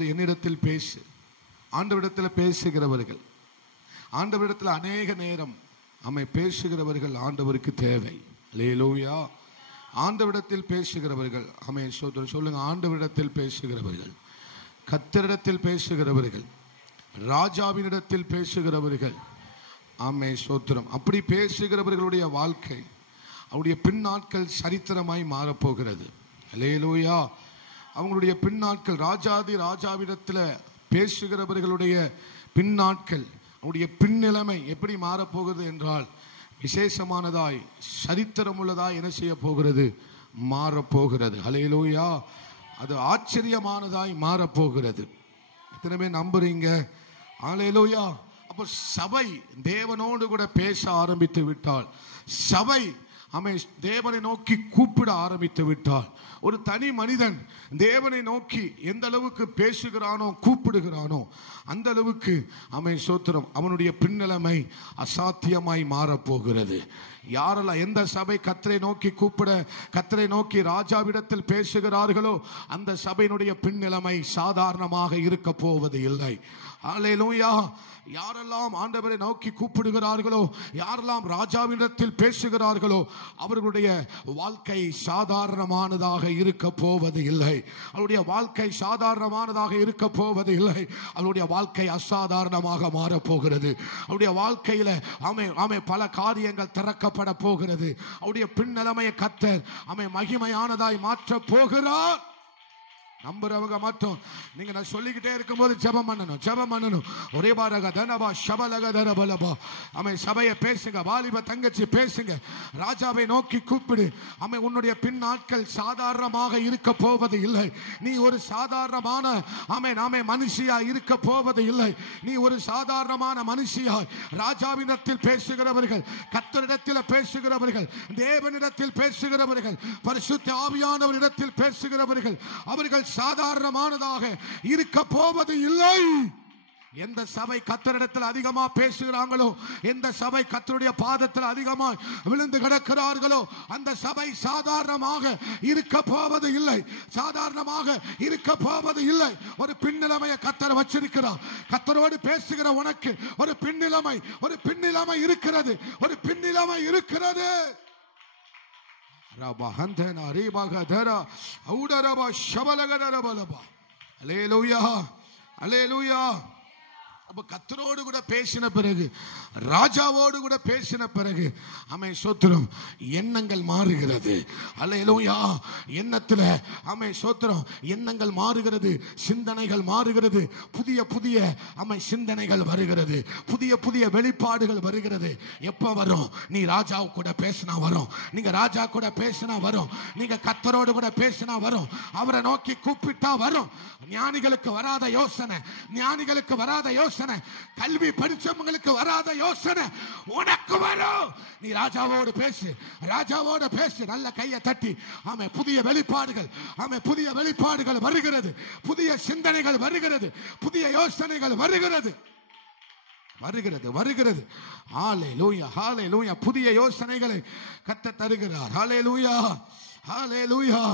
என்னிடத்தில் பேசு. ஆண்டவரிடத்தில் பேசுகிறவர்கள், ஆண்டவரிடத்தில் அநேக நேரம் பேசுகிறவர்கள் ஆண்டவருக்கு தேவை. அல்லேலூயா. ஆண்டவரிடத்தில் பேசுகிறவர்கள் சொல்லுங்க. ஆண்டவரிடத்தில் பேசுகிறவர்கள், கர்த்தரிடத்தில் பேசுகிறவர்கள், ராஜாவினிடத்தில் பேசுகிறவர்கள். சோத்திரம். அப்படி பேசுகிறவர்களுடைய வாழ்க்கை, அவருடைய பின்னாட்கள் சரித்திரமாய் மாறப்போகிறது. அல்லேலூயா. அவங்களுடைய பின்னாட்கள், ராஜாவிடத்தில் பேசுகிறவர்களுடைய பின்னாட்கள், அவருடைய பின்னிலைமை எப்படி மாறப்போகிறது என்றால், விசேஷமானதாய் சரித்திரம் உள்ளதாய் என்ன செய்ய போகிறது? மாறப்போகிறது. அல்லேலூயா. அது ஆச்சரியமானதாய் மாறப்போகிறது. எத்தனை பேர் நம்புறீங்க? அல்லேலூயா. அப்போ சபை தேவனோடு கூட பேச ஆரம்பித்து விட்டால், சபை தேவனை நோக்கி கூப்பிட ஆரம்பித்து விட்டால், ஒரு தனி மனிதன் தேவனை நோக்கி எந்த அளவுக்கு பேசுகிறானோ, கூப்பிடுகிறானோ, அந்த அளவுக்கு சோத்திரம் அவனுடைய பின்னலமை அசாத்தியமாய் மாறப்போகிறது. யாரெல்லாம் எந்த சபை கர்த்தரை நோக்கி கூப்பிட, கர்த்தரை நோக்கி ராஜாவிடத்தில் பேசுகிறார்களோ, அந்த சபையினுடைய பின்னிலைமை சாதாரணமாக இருக்க போவது இல்லை. அல்லேலூயா. யாரெல்லாம் ஆண்டவரை நோக்கி கூப்பிடுகிறார்களோ, யாரெல்லாம் ராஜாவிடத்தில் பேசுகிறார்களோ, அவர்களுடைய வாழ்க்கை சாதாரணமானதாக இருக்க போவது இல்லை. அவருடைய வாழ்க்கை சாதாரணமானதாக இருக்க போவது இல்லை. அவருடைய வாழ்க்கை அசாதாரணமாக மாறப்போகிறது. அவருடைய வாழ்க்கையில பல காரியங்கள் திறக்கப்பட போகிறது. அவருடைய பின்னலமையை கர்த்தர் மகிமையானதாய் மாற்ற போகிறார். நம்புறவங்க மட்டும் நீங்க நான் சொல்லிக்கிட்டே இருக்கும்போது ஜெபம் பண்ணணும். ஒரே பாரக தனபா ஷபலக தரபலபா. சபையை பேசுங்க, வாலிப தங்கச்சி பேசுங்க, ராஜாவை நோக்கி கூப்பிடு. உன்னுடைய பின்னாட்கள் சாதாரணமாக இருக்க போவது இல்லை. நீ ஒரு சாதாரணமான மனுஷியா இருக்க போவது இல்லை. நீ ஒரு சாதாரணமான மனுஷியா, ராஜாவினிடத்தில் பேசுகிறவர்கள், கர்த்தரிடத்தில் பேசுகிறவர்கள், தேவனிடத்தில் பேசுகிறவர்கள், பரிசுத்த ஆவியானவரிடத்தில் பேசுகிறவர்கள், அவர்கள் சாதாரணமானதாக இருக்க போவது இல்லை. எந்த சபை கர்த்தரிடத்தில் அதிகமா பேசுகிறாங்களோ, எந்த சபை கர்த்தருடைய பாதத்தில் அதிகமாக விழுந்து கிடக்கிறார்களோ, அந்த சபை சாதாரணமாக இருக்க போவது இல்லை. சாதாரணமாக இருக்க போவது இல்லை. ஒரு பின்னிலைமையை கர்த்தர் வச்சிருக்கிறார். கர்த்தரோடு பேசுகிற உனக்கு ஒரு பின்னிலைமை இருக்கிறது. ஒரு பின்னிலைமை இருக்கிறது. கர்த்தரோடு கூட பேசின பிறகு, ராஜாவோடு கூட பேசின பிறகு சோத்திரம் எண்ணங்கள் மாறுகிறது. அல்லேலூயா. எண்ணத்துல சோத்திரம் எண்ணங்கள் மாறுகிறது, சிந்தனைகள் மாறுகிறது, புதிய சிந்தனைகள் வருகிறது, புதிய வெளிப்பாடுகள் வருகிறது. எப்ப வரும்? நீ ராஜா கூட பேசினா வரும். நீங்க ராஜா கூட பேசினா வரும். நீங்க கர்த்தரோடு கூட பேசினா வரும். அவரை நோக்கி கூப்பிட்டா வரும். ஞானிகளுக்கு வராத யோசனை, ஞானிகளுக்கு வராத யோசனை, கல்வி படிச்சவங்களுக்கு வராத யோசனை உனக்கு வரும். நீ ராஜாவோடு பேசு, ராஜாவோடு பேசு. நல்ல கையை தட்டி புதிய வெளிப்பாடுகள் வருகிறது, புதிய சிந்தனைகள் வருகிறது, புதிய யோசனைகள் வருகிறது. ஹல்லேலூயா, ஹல்லேலூயா. புதிய யோசனைகளை கர்த்தர் தருகிறார். ஹல்லேலூயா, ஹல்லேலூயா,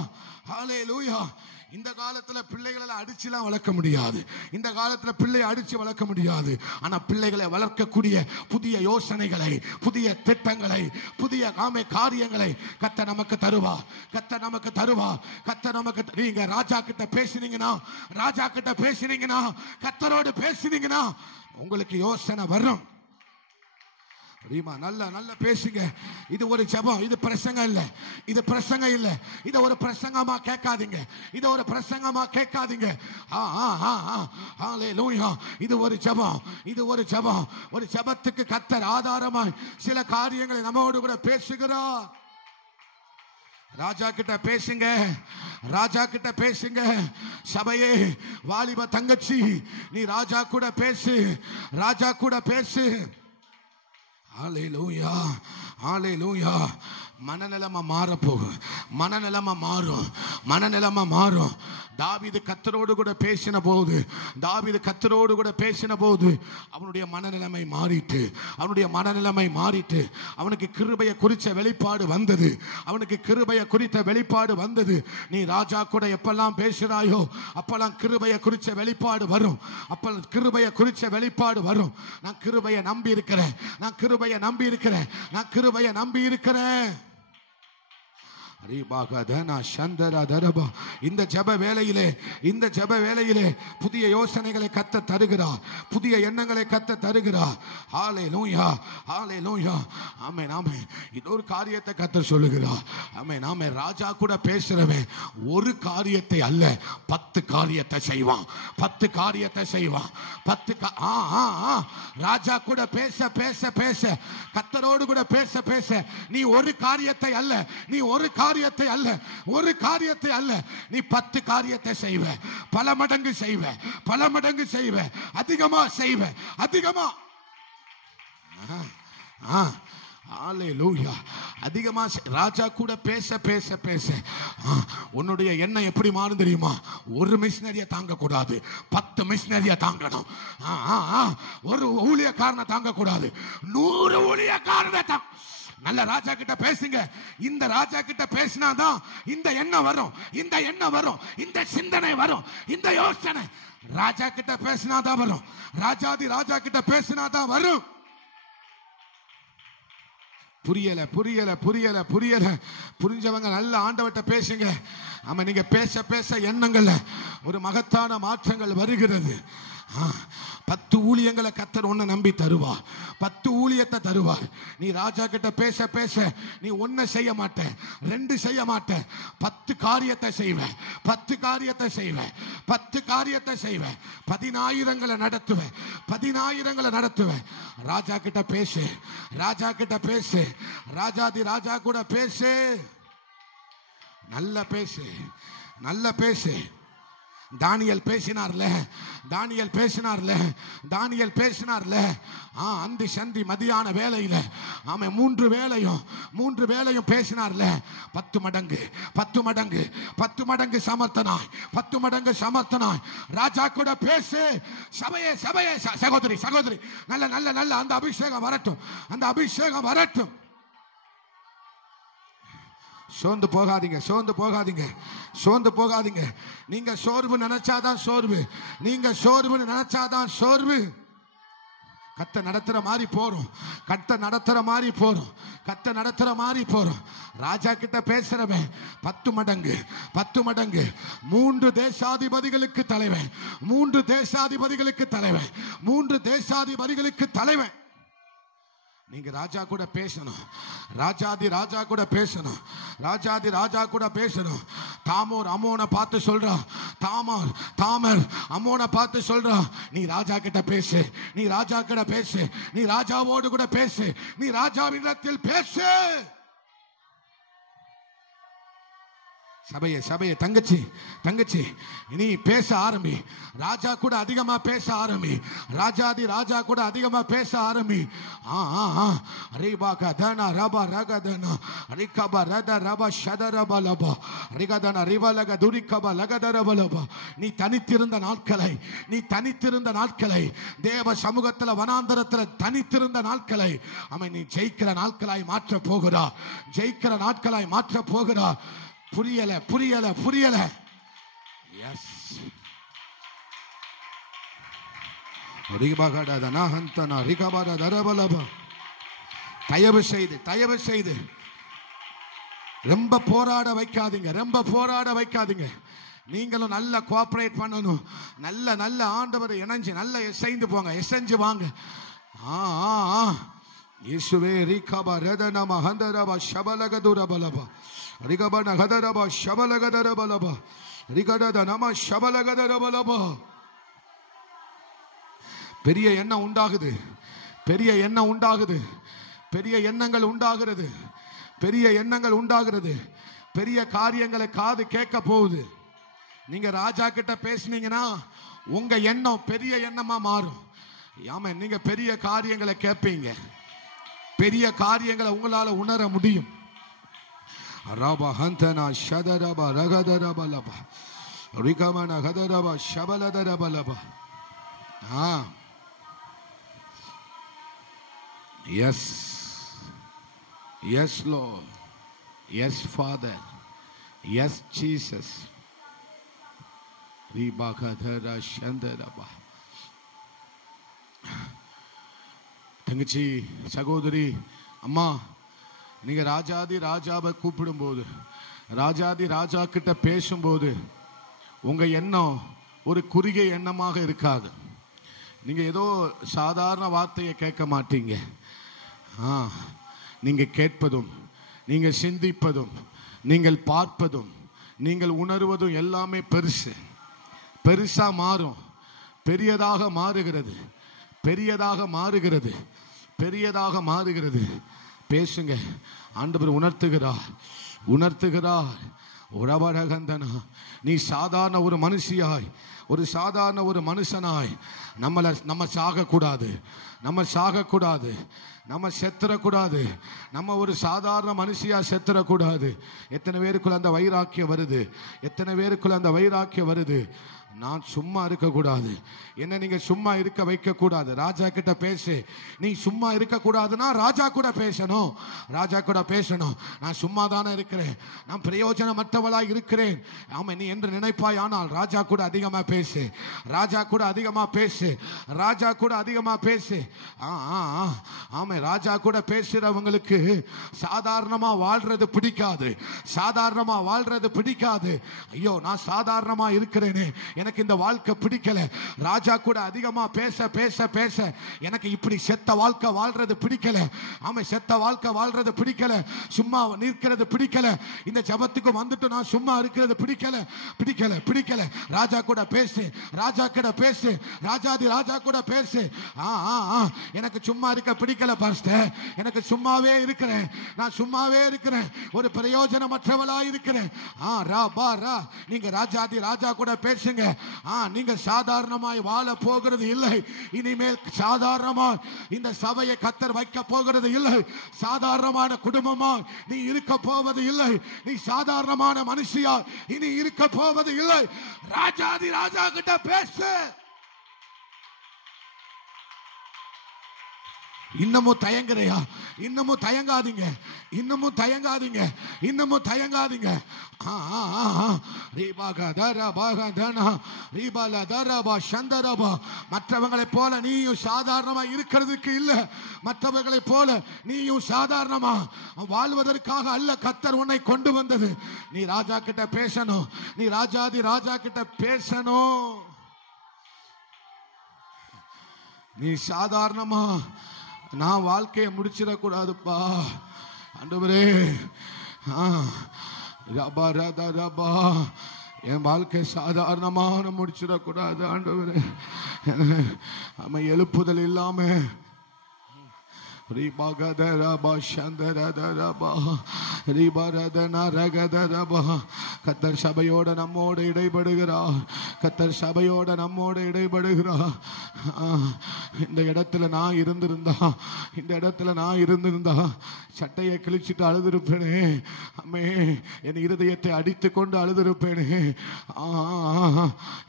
ஹல்லேலூயா. இந்த காலத்துல பிள்ளைகளை அடிச்சுலாம் வளர்க்க முடியாது. இந்த காலத்துல பிள்ளையை அடிச்சு வளர்க்க முடியாது. ஆனா பிள்ளைகளை வளர்க்கக்கூடிய புதிய யோசனைகளை, புதிய திட்டங்களை, புதிய காரியங்களை கர்த்தர் நமக்கு தருவா. நீங்க ராஜா கிட்ட பேசினீங்கன்னா, கர்த்தரோடு பேசினீங்கன்னா உங்களுக்கு யோசனை வரும். நல்ல பேசுங்க. இது ஒரு ஜெபம், இது பிரசங்கம் இல்ல. இத ஒரு பிரசங்கமா கேட்காதீங்க. ஹல்லேலூயா. இது ஒரு ஜெபம். ஒரு ஜெபத்துக்கு கர்த்தர் ஆதாரமாய் சில காரியங்களை நம்மோடு கூட பேசுகிறார். ராஜா கிட்ட பேசுங்க. சபையே, வாலிப தங்கச்சி, நீ ராஜா கூட பேசு. ஹல்லேலூயா, ஹல்லேலூயா. மனநிலைமை மாறும். தாவீது கர்த்தரோடு கூட பேசின போது அவனுடைய மனநிலைமை மாறிட்டு அவனுக்கு கிருபையை குறித்த வெளிப்பாடு வந்தது. நீ ராஜா கூட எப்பெல்லாம் பேசுறாயோ அப்பெல்லாம் கிருபையை குறித்த வெளிப்பாடு வரும். நான் கிருபையை நம்பி இருக்கிறேன். இந்த ஜெப வேளையிலே புதிய யோசனைகளை கர்த்தர் தருகிறார், புதிய எண்ணங்களை கர்த்தர் தருகிறார். ஹல்லேலூயா, ஹல்லேலூயா. ஆமென், ஆமென். இன்னொரு காரியத்தை கர்த்தர் சொல்லுகிறார். ஆமென், ஆமென். ராஜா கூட பேசுறவன் ஒரு காரியத்தை அல்ல 10 காரியத்தை செய்வான். 10 காரியத்தை செய்வான். ராஜா கூட பேச கர்த்தரோடு கூட பேச நீ ஒரு காரியத்தை அல்ல நீ 10 காரியத்தை செய்வ. பல மடங்கு செய்வ. அதிகமா செய்வ. ஹல்லேலூயா. அதிகமா ராஜா கூட பேச உன்னுடைய எண்ணம் எப்படி மாறும் தெரியுமா? ஒரு மிஷனரியை தாங்க கூடாது, 10 மிஷனரியை தாங்கணும். ஒரு ஊழியக்காரனை தாங்க கூடாது, 100 ஊழியக்காரனை தாங்க. நல்ல ராஜா கிட்ட பேசுங்க. இந்த ராஜா கிட்ட பேசினாதான் இந்த எண்ணம் வரும், இந்த சிந்தனை வரும், இந்த யோசனை ராஜா கிட்ட பேசினாதான் வரும். ராஜா கிட்ட பேசினாதான் வரும். புரியல புரிஞ்சவங்க நல்ல ஆண்டவர்கிட்ட பேசுங்க. ஆமா, நீங்க பேச எண்ணங்கள்ல ஒரு மகத்தான மாற்றங்கள் வருகிறது. 10 ஊழியங்களை கர்த்தர் உன்னை நம்பி தருவார். 10 ஊழியத்தை தருவார். நீ ராஜா கிட்ட பேச நீ 1 செய்ய மாட்ட, 2 செய்ய மாட்ட, 10 காரியத்தை செய்வ. 10 காரியத்தை செய்வ. 10,000ங்களை நடத்துவ. ராஜா கிட்ட பேசு. ராஜா கூட பேசு. நல்ல பேசு. தானியேல் பேசினார்ல. அந்தி சந்தி மதியான வேளையில ஆமென் 3 வேளையும் பேசினார்ல. 10 மடங்கு சமர்த்தனாய் ராஜா கூட பேசு. சபையே சகோதரி நல்ல அந்த அபிஷேகம் வரட்டும். சோர்ந்து போகாதீங்க. நீங்க சோர்வு நினைச்சாதான் சோர்வு. கர்த்தர் நடத்துற மாதிரி போறோம். ராஜா கிட்ட பேசுறவன் 10 மடங்கு. 3 தேசாதிபதிகளுக்கு தலைவன். நீங்க ராஜா கூட பேசணும். ராஜா கூட பேசணும். தாமர் அம்மோனை பார்த்து சொல்றான். நீ ராஜா கிட்ட பேசு. நீ ராஜாவோடு கூட பேசு. நீ ராஜாவினிடத்தில் பேசு. சபையே தங்கச்சி நீ பேச ஆரம்பி. ராஜா கூட அதிகமா பேச ஆரம்பி. ராஜா கூட அதிகமா பேச ஆரம்பி. நீ தனித்திருந்த நாட்களை தேவ சமூகத்தில் வனாந்தரத்தில் தனித்திருந்த நாட்களை அவன் நீ ஜெயிக்கிற நாட்களாய் மாற்ற போகிறார். புரியல. எஸ். தயவு செய்து ரொம்ப போராட வைக்காதீங்க. நீங்களும் நல்ல கோஆபரேட் பண்ணணும். நல்ல ஆண்டவரை இணைஞ்சு நல்ல எசைஞ்சு வாங்க. இயேசுவே ரிகபா ரதனம ஹந்தரபா ஷபலகதுரபலபா ரிகபன ஹதரபா ஷபலகதரபலபா ரிகடத நம ஷபலகதரபலபா. பெரிய எண்ணம் உண்டாகுது. பெரிய எண்ணங்கள் உண்டாகிறது. பெரிய காரியங்களை காது கேட்க போகுது. நீங்க ராஜா கிட்ட பேசுனீங்கன்னா உங்க எண்ணம் பெரிய எண்ணமா மாறும். ஆமா, நீங்க பெரிய காரியங்களை கேட்பீங்க. பெரிய காரியங்களை உங்களால உணர முடியும். ரபா ஹந்தனா ஷதரபா ரகதரபலபா ரிகமன கதரபா ஷபலதரபலபா. Yes yes lord, yes father, yes Jesus. ரிபகதர ஷந்தரபா. தங்கச்சி, சகோதரி, அம்மா, நீங்க ராஜாதி ராஜாவை கூப்பிடும் போது, ராஜாதி ராஜா கிட்ட பேசும்போது உங்க எண்ணம் ஒரு குறுகிய எண்ணமாக இருக்காது. நீங்க ஏதோ சாதாரண வார்த்தையை கேட்க மாட்டீங்க. நீங்க கேட்பதும், நீங்க சிந்திப்பதும், நீங்கள் பார்ப்பதும், நீங்கள் உணர்வதும் எல்லாமே பெருசு, பெருசா மாறும், பெரியதாக மாறுகிறது, பெரியதாக மாறுகிறது, பெரியதாக மாறுகிறது. பேசுங்க. ஆண்டவர் உணர்த்துகிறார், உணர்த்துகிறார். உறவரகந்தனா, நீ சாதாரண ஒரு மனுஷியாய், ஒரு சாதாரண ஒரு மனுஷனாய் நம்ம சாகக்கூடாது, நம்ம சாகக்கூடாது, நம்ம செத்துறக்கூடாது, நம்ம ஒரு சாதாரண மனுஷியா செத்துறக்கூடாது. எத்தனை பேருக்குள்ள அந்த வைராக்கியம் வருது? எத்தனை பேருக்குள்ள அந்த வைராக்கியம் வருது? நான் சும்மா இருக்க கூடாது, என்ன நீங்க சும்மா இருக்க வைக்க கூடாது. ராஜா கிட்ட பேசு. நீ சும்மா இருக்க கூடாதுன்னா ராஜா கூட பேசணும், ராஜா கூட பேசணும். நான் சும்மா தானே இருக்கிறேன், நான் பிரயோஜனமற்றவளா இருக்கிறேன் ஆமா நீ என்று நினைப்பாய். ஆனால் ராஜா கூட அதிகமா பேசு, ராஜா கூட அதிகமா பேசு, ராஜா கூட அதிகமா பேசு. ஆமா, ராஜா கூட பேசுறவங்களுக்கு சாதாரணமா வாழ்றது பிடிக்காது, சாதாரணமா வாழ்றது பிடிக்காது. ஐயோ, நான் சாதாரணமா இருக்கிறேனே, எனக்கு இந்த வாழ்க்கை பிடிக்கல. ராஜா கூட அதிகமா பேச பேச பேச எனக்கு இப்படி செத்த வாழ்க்கை வாழ்றது பிடிக்கல. ஆமா, செத்த வாழ்க்கை வாழ்றது பிடிக்கல, சும்மா நிற்கிறது பிடிக்கல, இந்த ஜபத்துக்கு வந்துட்டு நான் சும்மா இருக்கிறது பிடிக்கல, பிடிக்கல, பிடிக்கல. ராஜா கூட பேசு, ராஜா கூட பேசு, ராஜாதி ராஜா கூட பேசு. எனக்கு சும்மா இருக்க பிடிக்கல பாஸ்டர், எனக்கு சும்மாவே இருக்கிறேன், நான் சும்மாவே இருக்கிறேன், ஒரு பிரயோஜனமற்றவளா இருக்கிறேன். நீங்க ராஜாதி ராஜா கூட பேசுங்க. நீங்க சாதாரணமாய் வாழ போகிறது இல்லை. இனிமேல் சாதாரணமாய் இந்த சபையை கர்த்தர் வைக்க போகிறது இல்லை. சாதாரணமான குடும்பமா நீ இருக்க போவது இல்லை. நீ சாதாரணமான மனுஷியா இனி இருக்க போவது இல்லை. ராஜாதி ராஜா கிட்ட பேசு. இன்னமும் தயங்குறையா? இன்னமும் தயங்காதீங்க, இன்னமும் தயங்காதீங்க, இன்னமும் தயங்காதீங்க. மற்றவங்களை போல நீயும் சாதாரணமா இருக்கிறதுக்கு இல்ல, மற்றவர்களை போல நீயும் சாதாரணமா வாழ்வதற்காக அல்ல கர்த்தர் உன்னை கொண்டு வந்தது. நீ ராஜா கிட்ட பேசணும், நீ ராஜாதி ராஜா கிட்ட பேசணும். நீ சாதாரணமா நான் வாழ்க்கையை முடிச்சிடக்கூடாதுப்பா ஆண்டவரே, என் வாழ்க்கை சாதாரணமான முடிச்சிடக்கூடாது ஆண்டவரே. எழுப்புதல் இல்லாம கர்த்தர் சபையோட நம்மோடு இடைபடுகிறார், கர்த்தர் சபையோட நம்மோடு இடைபடுகிறார். இந்த இடத்துல நான் இருந்திருந்தா, இந்த இடத்துல நான் இருந்திருந்தா சட்டையை கிழிச்சிட்டு அழுதிருப்பேனே, அம்மே என் இருதயத்தை அடித்து கொண்டு அழுதிருப்பேனே.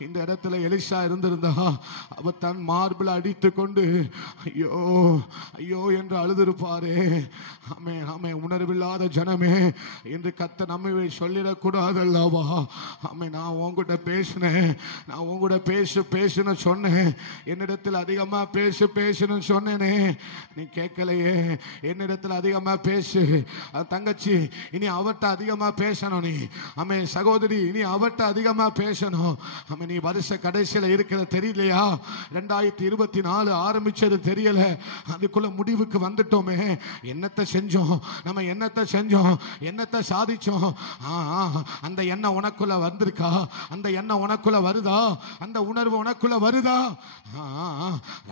இந்த இடத்துல எலிசா இருந்திருந்தா அவர் தன் மார்பில் அடித்து கொண்டு ஐயோ ஐயோ என்று அழுதிருப்பாரே. ஆமே ஆமே, உணர்வில்லாத ஜனமே என்று கர்த்தர் நம்மை சொல்லிடக்கூடாது அல்லவா? ஆமே, நான் உங்ககிட்ட பேசினேன், நான் உங்ககிட்ட பேசுன்னு சொன்னேன், என்னிடத்தில் அதிகமா பேசுன்னு சொன்னேனே, நீ கேட்கலையே. என்னிடத்தில் அதிகமா பேசு தங்கச்சி, இனி அவர்கிட்ட அதிகமா பேசணும் நீ. ஆமே சகோதரி, இனி அவர்கிட்ட அதிகமா பேசணும். ஆமே, நீ வருஷ கடைசியில இருக்கிற தெரியலையா? 2024 ஆரம்பிச்சது தெரியல, அதுக்குள்ள முடிவுக்கு வந்துட்டோமே. என்னத்தை செஞ்சோம் நம்ம, என்னத்தை செஞ்சோம், என்னத்தை சாதிச்சோம்? அந்த எண்ணம் உனக்குள்ள வந்திருக்கா? அந்த எண்ணம் உனக்குள்ள வருதா? அந்த உணர்வு உனக்குள்ள வருதா?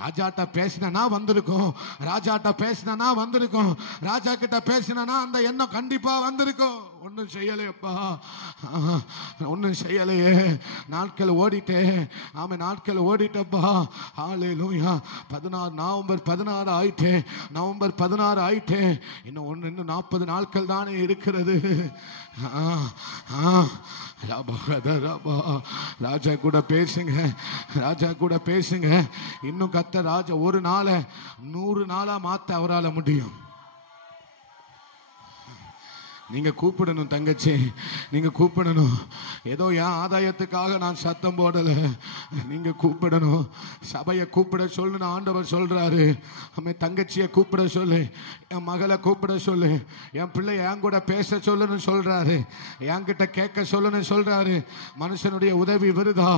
ராஜாட்ட பேசினா வந்திருக்கும், ராஜாட்ட பேசினா வந்திருக்கும், ராஜா கிட்ட பேசினா அந்த எண்ணம் கண்டிப்பா வந்திருக்கும். ஒன்னும் செய்யலையப்பா, ஒன்னும் செய்யலையே. நாட்கள் ஓடிட்டே. ஆமா, நாட்கள் ஓடிட்டப்பா. ஹல்லேலூயா. 16 நவம்பர் 16 ஆயிட்டே. நவம்பர் 16 ஆயிட்டேன், இன்னும் 40 நாட்கள் தானே இருக்கிறது. ராஜா கூட பேசுங்க, ராஜா கூட பேசுங்க. இன்னும் கர்த்தர் ராஜா ஒரு நாளை 100 நாளா மாத்த அவரால் முடியும். நீங்க கூப்பிடணும் தங்கச்சி, நீங்க கூப்பிடணும். ஏதோ என் ஆதாயத்துக்காக நான் சத்தம் போடல, நீங்க கூப்பிடணும். சபையை கூப்பிட சொல்லு ஆண்டவர் சொல்றாரு. அம்மே தங்கச்சியை கூப்பிட சொல்லு, என் மகளை கூப்பிட சொல்லு, என் பிள்ளை என் கூட பேச சொல்லுன்னு சொல்றாரு, என்கிட்ட கேட்க சொல்லுன்னு சொல்றாரு. மனுஷனுடைய உதவி விருதா,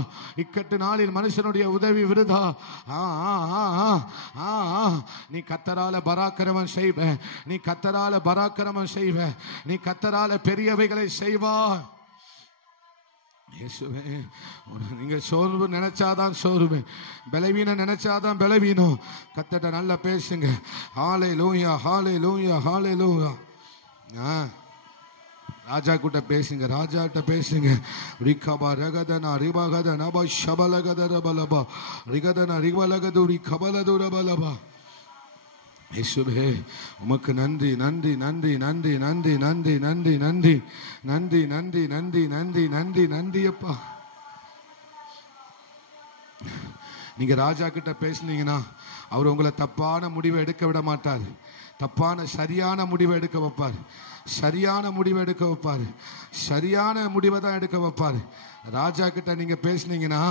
இக்கட்டு நாளில் மனுஷனுடைய உதவி விருதா. நீ கர்த்தரால பராக்கிரமம் செய்வ, நீ கர்த்தரால பராக்கிரமம் செய்வ, நீ கர்த்தரால பெரியவைகளை செய்வார். இயேசுவே, நீங்க சோர்வு நினைச்சாதான் சோர்வு, பலவீனம் நினைச்சாதான் பலவீனம். கர்த்தர்ட்ட நல்லா பேசுங்க. ஹல்லேலூயா, ஹல்லேலூயா, ஹல்லேலூயா. ராஜா கிட்ட பேசுங்க, ராஜா கிட்ட பேசுங்க. ரிகபா ரகதனா ரிபகதனா ப ஷபலகதர பலபா ரிகதனா ரிவலகது ரிகபலதுர பலபா. இயேசுவே, உமக்கு நன்றி, நன்றி, நன்றி, நன்றி, நன்றி, நன்றி, நன்றி, நன்றி, நன்றி, நன்றி, நன்றி, நன்றி, நன்றி, நன்றி அப்பா. நீங்க ராஜா கிட்ட பேசுனீங்கன்னா அவர் உங்களை தப்பான முடிவை எடுக்க விட மாட்டார். சரியான முடிவை எடுக்க வைப்பார். சரியான முடிவை எடுக்க வைப்பார். சரியான முடிவை தான் எடுக்க வைப்பார். ராஜா கிட்ட நீங்க பேசுனீங்கன்னா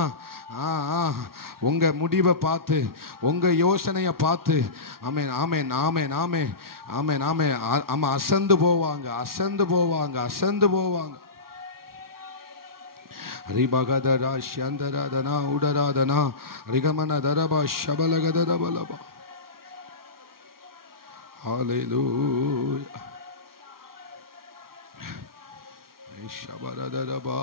உங்க முடிவை பார்த்து, உங்க யோசனையை பார்த்து ஆமென், ஆமென், ஆமென், ஆமென், ஆமென், ஆமென், ஆமா, அசந்து போவாங்க, அசந்து போவாங்க, அசந்து போவாங்க. ரிபகதரா ஷந்தரதனா உடராதனா ரிகமன தரபா ஷபலகதரபலபா. ஹல்லேலூயா. ஷபரதரபா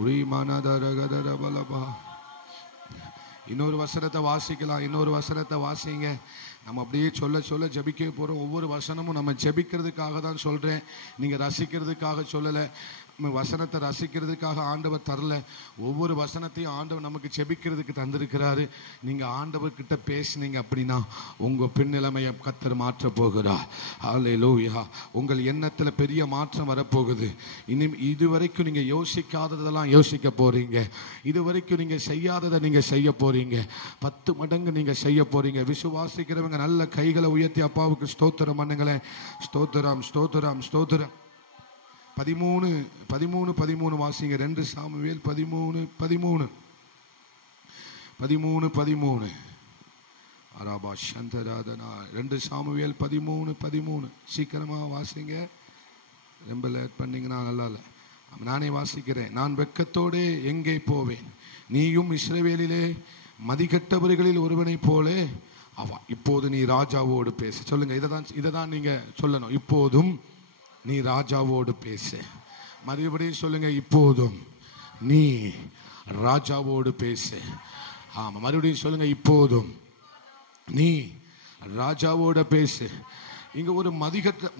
உரிமனதரகதரபலபா. இன்னொரு வசனத்தை வாசிக்கலாம், இன்னொரு வசனத்தை வாசிங்க. நம்ம அப்படியே சொல்ல சொல்ல ஜெபிக்க போறோம். ஒவ்வொரு வசனமும் நம்ம ஜெபிக்கிறதுக்காக தான் சொல்றேன், நீங்க ரசிக்கிறதுக்காக சொல்லல. வசனத்தை ரசிக்கிறதுக்காக ஆண்டவர் தரல, ஒவ்வொரு வசனத்தையும் ஆண்டவர் நமக்கு ஜெபிக்கிறதுக்கு தந்திருக்கிறாரு. நீங்க ஆண்டவர் கிட்ட பேசுனீங்க அப்படின்னா உங்க பின்னிலைமையை கர்த்தர் மாற்ற போகிறார். ஹல்லேலூயா. உங்கள் எண்ணத்துல பெரிய மாற்றம் வரப்போகுது. இனி இதுவரைக்கும் நீங்க யோசிக்காததெல்லாம் யோசிக்க போறீங்க. இதுவரைக்கும் நீங்க செய்யாததை நீங்க செய்ய போறீங்க. 10 மடங்கு நீங்க செய்ய போறீங்க. விசுவாசிக்கிறவங்க நல்ல கைகளை உயர்த்தி அப்பாவுக்கு ஸ்தோத்திரம் பண்ணுங்களேன். ஸ்தோத்திரம், ஸ்தோத்திரம், ஸ்தோத்திரம். 13 வாசிங்க. 2 சாமுவேல் 13 அரபா சந்தராதனா. 2 சாமுவேல் 13 சீக்கிரமா வாசிங்க. ரொம்ப லேட் பண்ணீங்கன்னா நல்லா இல்லை. நானே வாசிக்கிறேன். நான் வெட்கத்தோடு எங்கே போவேன், நீயும் இஸ்ரவேலிலே மதிகெட்டவர்களில் ஒருவனை போலே அவா. இப்போது நீ ராஜாவோடு பேசு. சொல்லுங்க, இதை தான் நீங்க சொல்லணும். இப்போதும் நீ ராஜாவோடு பேசு. மறுபடியும் சொல்லுங்க, இப்போதும் நீ ராஜாவோடு பேசு. ஆமா, மறுபடியும் சொல்லுங்க, இப்போதும் நீ ராஜாவோட பேசு. இங்க ஒரு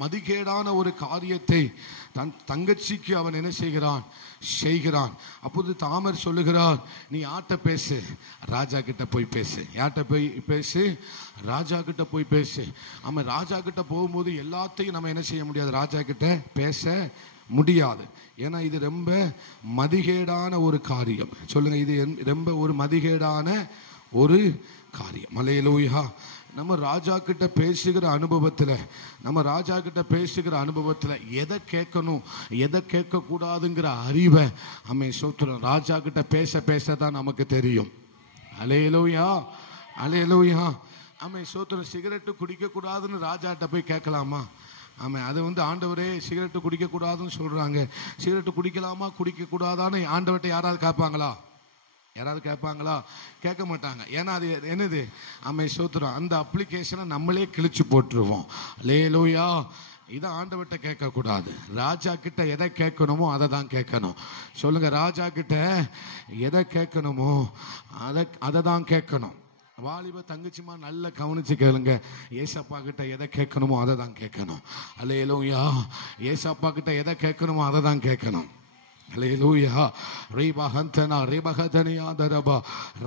மதிகேடான ஒரு காரியத்தை தன் தங்கச்சிக்கு அவன் என்ன செய்கிறான். அப்போது தாமர் சொல்லுகிறார், நீ யார்கிட்ட பேசு, ராஜா கிட்ட போய் பேசு. யார்கிட்ட போய் பேசு, ராஜா கிட்ட போய் பேசு. ஆமா, ராஜா கிட்ட போகும்போது எல்லாத்தையும் நம்ம என்ன செய்ய முடியாது, ராஜா கிட்ட பேச முடியாது. ஏன்னா இது ரொம்ப மதிகேடான ஒரு காரியம். சொல்லுங்க, இது ரொம்ப ஒரு மதிகேடான ஒரு காரியம். அல்லேலூயா. நம்ம ராஜா கிட்ட பேசுகிற அனுபவத்துல எதை கேட்கணும் எதை கேட்க கூடாதுங்கிற அறிவை சோத்திரம் ராஜா கிட்ட பேசதான் நமக்கு தெரியும். அல்லேலூயா, அல்லேலூயா. சோத்திரம் சிகரெட்டு குடிக்க கூடாதுன்னு ராஜாட்ட போய் கேட்கலாமா? அது ஆண்டவரே சிகரெட்டு குடிக்க கூடாதுன்னு சொல்றாங்க. சிகரெட்டு குடிக்கலாமா குடிக்க கூடாதான்னு ஆண்டவர்கிட்ட யாராவது கேட்பாங்களா? கேட்க மாட்டாங்க. ஏன்னா அது என்னது, சோத்திரம் அந்த அப்ளிகேஷனை நம்மளே கிழிச்சு போட்டுருவோம். அல்லேலூயா. இதை ஆண்டவர்கிட்ட கேட்க கூடாது. ராஜா கிட்ட எதை கேட்கணுமோ அதை தான் கேட்கணும். சொல்லுங்க, ராஜா கிட்ட எதை கேட்கணுமோ அதை தான் கேட்கணும். வாலிப தங்கச்சிமா நல்ல கவனிச்சு கேளுங்க. ஏசப்பா கிட்ட எதை கேட்கணுமோ அதை தான் கேட்கணும். அல்லேலூயா. ஏசப்பா கிட்ட எதை கேட்கணுமோ அதை தான் கேட்கணும்.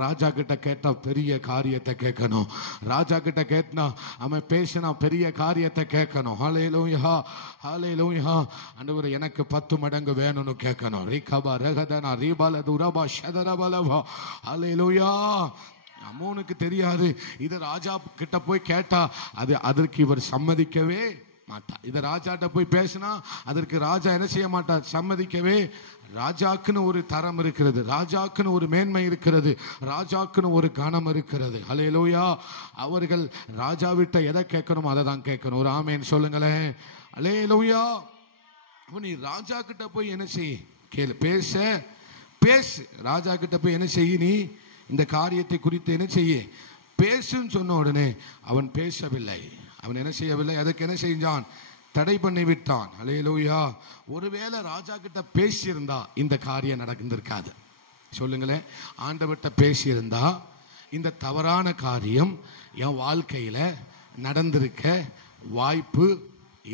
ராஜா கிட்ட கேட்டா பெரிய காரியத்தை கேட்கணும். ராஜா கிட்ட கேட்டா அவன் பேசினா பெரிய காரியத்தை கேட்கணும். ஹல்லேலூயா, ஹல்லேலூயா. ஆண்டவரே எனக்கு 10 மடங்கு வேணும்னு கேட்கணும். ரிகபா ரகதனா ரிபல துரபா ஷதரபலவா. ஹல்லேலூயா. அம்மோனுக்கு தெரியாது. இது ராஜா கிட்ட போய் கேட்டா அதற்கு இவர் சம்மதிக்கவே மாட்டார். இத ராஜாட்ட போய் பேசினா அதற்கு ராஜா என்ன செய்ய மாட்டார், சம்மதிக்கவே. ராஜாக்குன்னு ஒரு தரம் இருக்கிறது, ராஜாக்குன்னு ஒரு மேன்மை இருக்கிறது, ராஜாக்குன்னு ஒரு கணம் இருக்கிறது. ஹல்லேலூயா. அவர்கள் ராஜாவிட்ட எதை கேட்கணும் அதை தான் கேட்கணும். ஒரு ஆமேன் சொல்லுங்களேன். ஹல்லேலூயா. நீ ராஜா கிட்ட போய் என்ன செய், கேளு, பேசு. ராஜா கிட்ட போய் என்ன செய்ய, நீ இந்த காரியத்தை குறித்து என்ன செய்ய, பேசுன்னு சொன்ன உடனே அவன் பேசவில்லை. அவன் என்ன செய்யவில்லை, அதுக்கு என்ன செஞ்சான், தடை பண்ணி விட்டான். ஹல்லேலூயா. ஒருவேளை ராஜா கிட்ட பேசியிருந்தா இந்த காரியம் நடந்திருக்காது. சொல்லுங்களேன். ஆண்டவர்கிட்ட பேசியிருந்தா இந்த தவறான காரியம் என் வாழ்க்கையில நடந்திருக்க வாய்ப்பு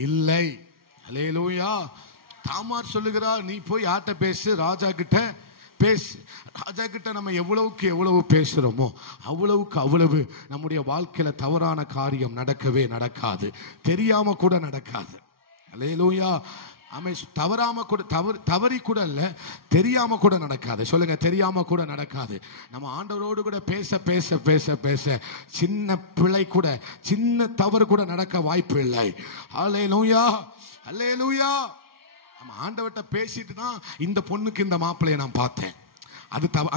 இல்லை. ஹல்லேலூயா. தாமார் சொல்லுகிறார், நீ போய் யார்கிட்ட பேசு, ராஜா கிட்ட பேசு. ராஜா கிட்ட நம்ம எவ்வளவுக்கு எவ்வளவு பேசுறோமோ அவ்வளவுக்கு அவ்வளவு நம்முடைய வாழ்க்கையில தவறான காரியம் நடக்கவே நடக்காது, தெரியாம கூட நடக்காது. ஹல்லேலூயா. தவறாம கூட தவறி கூட இல்ல, தெரியாம கூட நடக்காது. சொல்லுங்க, தெரியாம கூட நடக்காது. நம்ம ஆண்டவரோடு கூட பேச பேச பேச பேச சின்ன பிழை கூட, சின்ன தவறு கூட நடக்க வாய்ப்பு இல்லை. ஹல்லேலூயா, ஹல்லேலூயா. நம்ம ஆண்டவர்கிட்ட பேசிட்டு தான் இந்த பொண்ணுக்கு இந்த மாப்பிள்ளையை நான் பார்த்தேன்,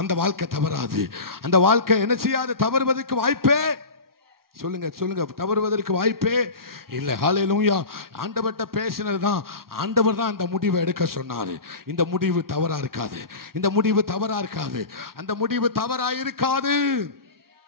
அந்த வாழ்க்கை தவறாது. அந்த வாழ்க்கை என்ன செய்யாது, தவறுவதற்கு வாய்ப்பே சொல்லுங்க, தவறுவதற்கு வாய்ப்பே இல்லை. ஹல்லேலூயா. ஆண்டவர்கிட்ட பேசினதுதான், ஆண்டவர் தான் அந்த முடிவை எடுக்க சொன்னாரு. இந்த முடிவு தவறா இருக்காது, இந்த முடிவு தவறா இருக்காது, அந்த முடிவு தவறா இருக்காது.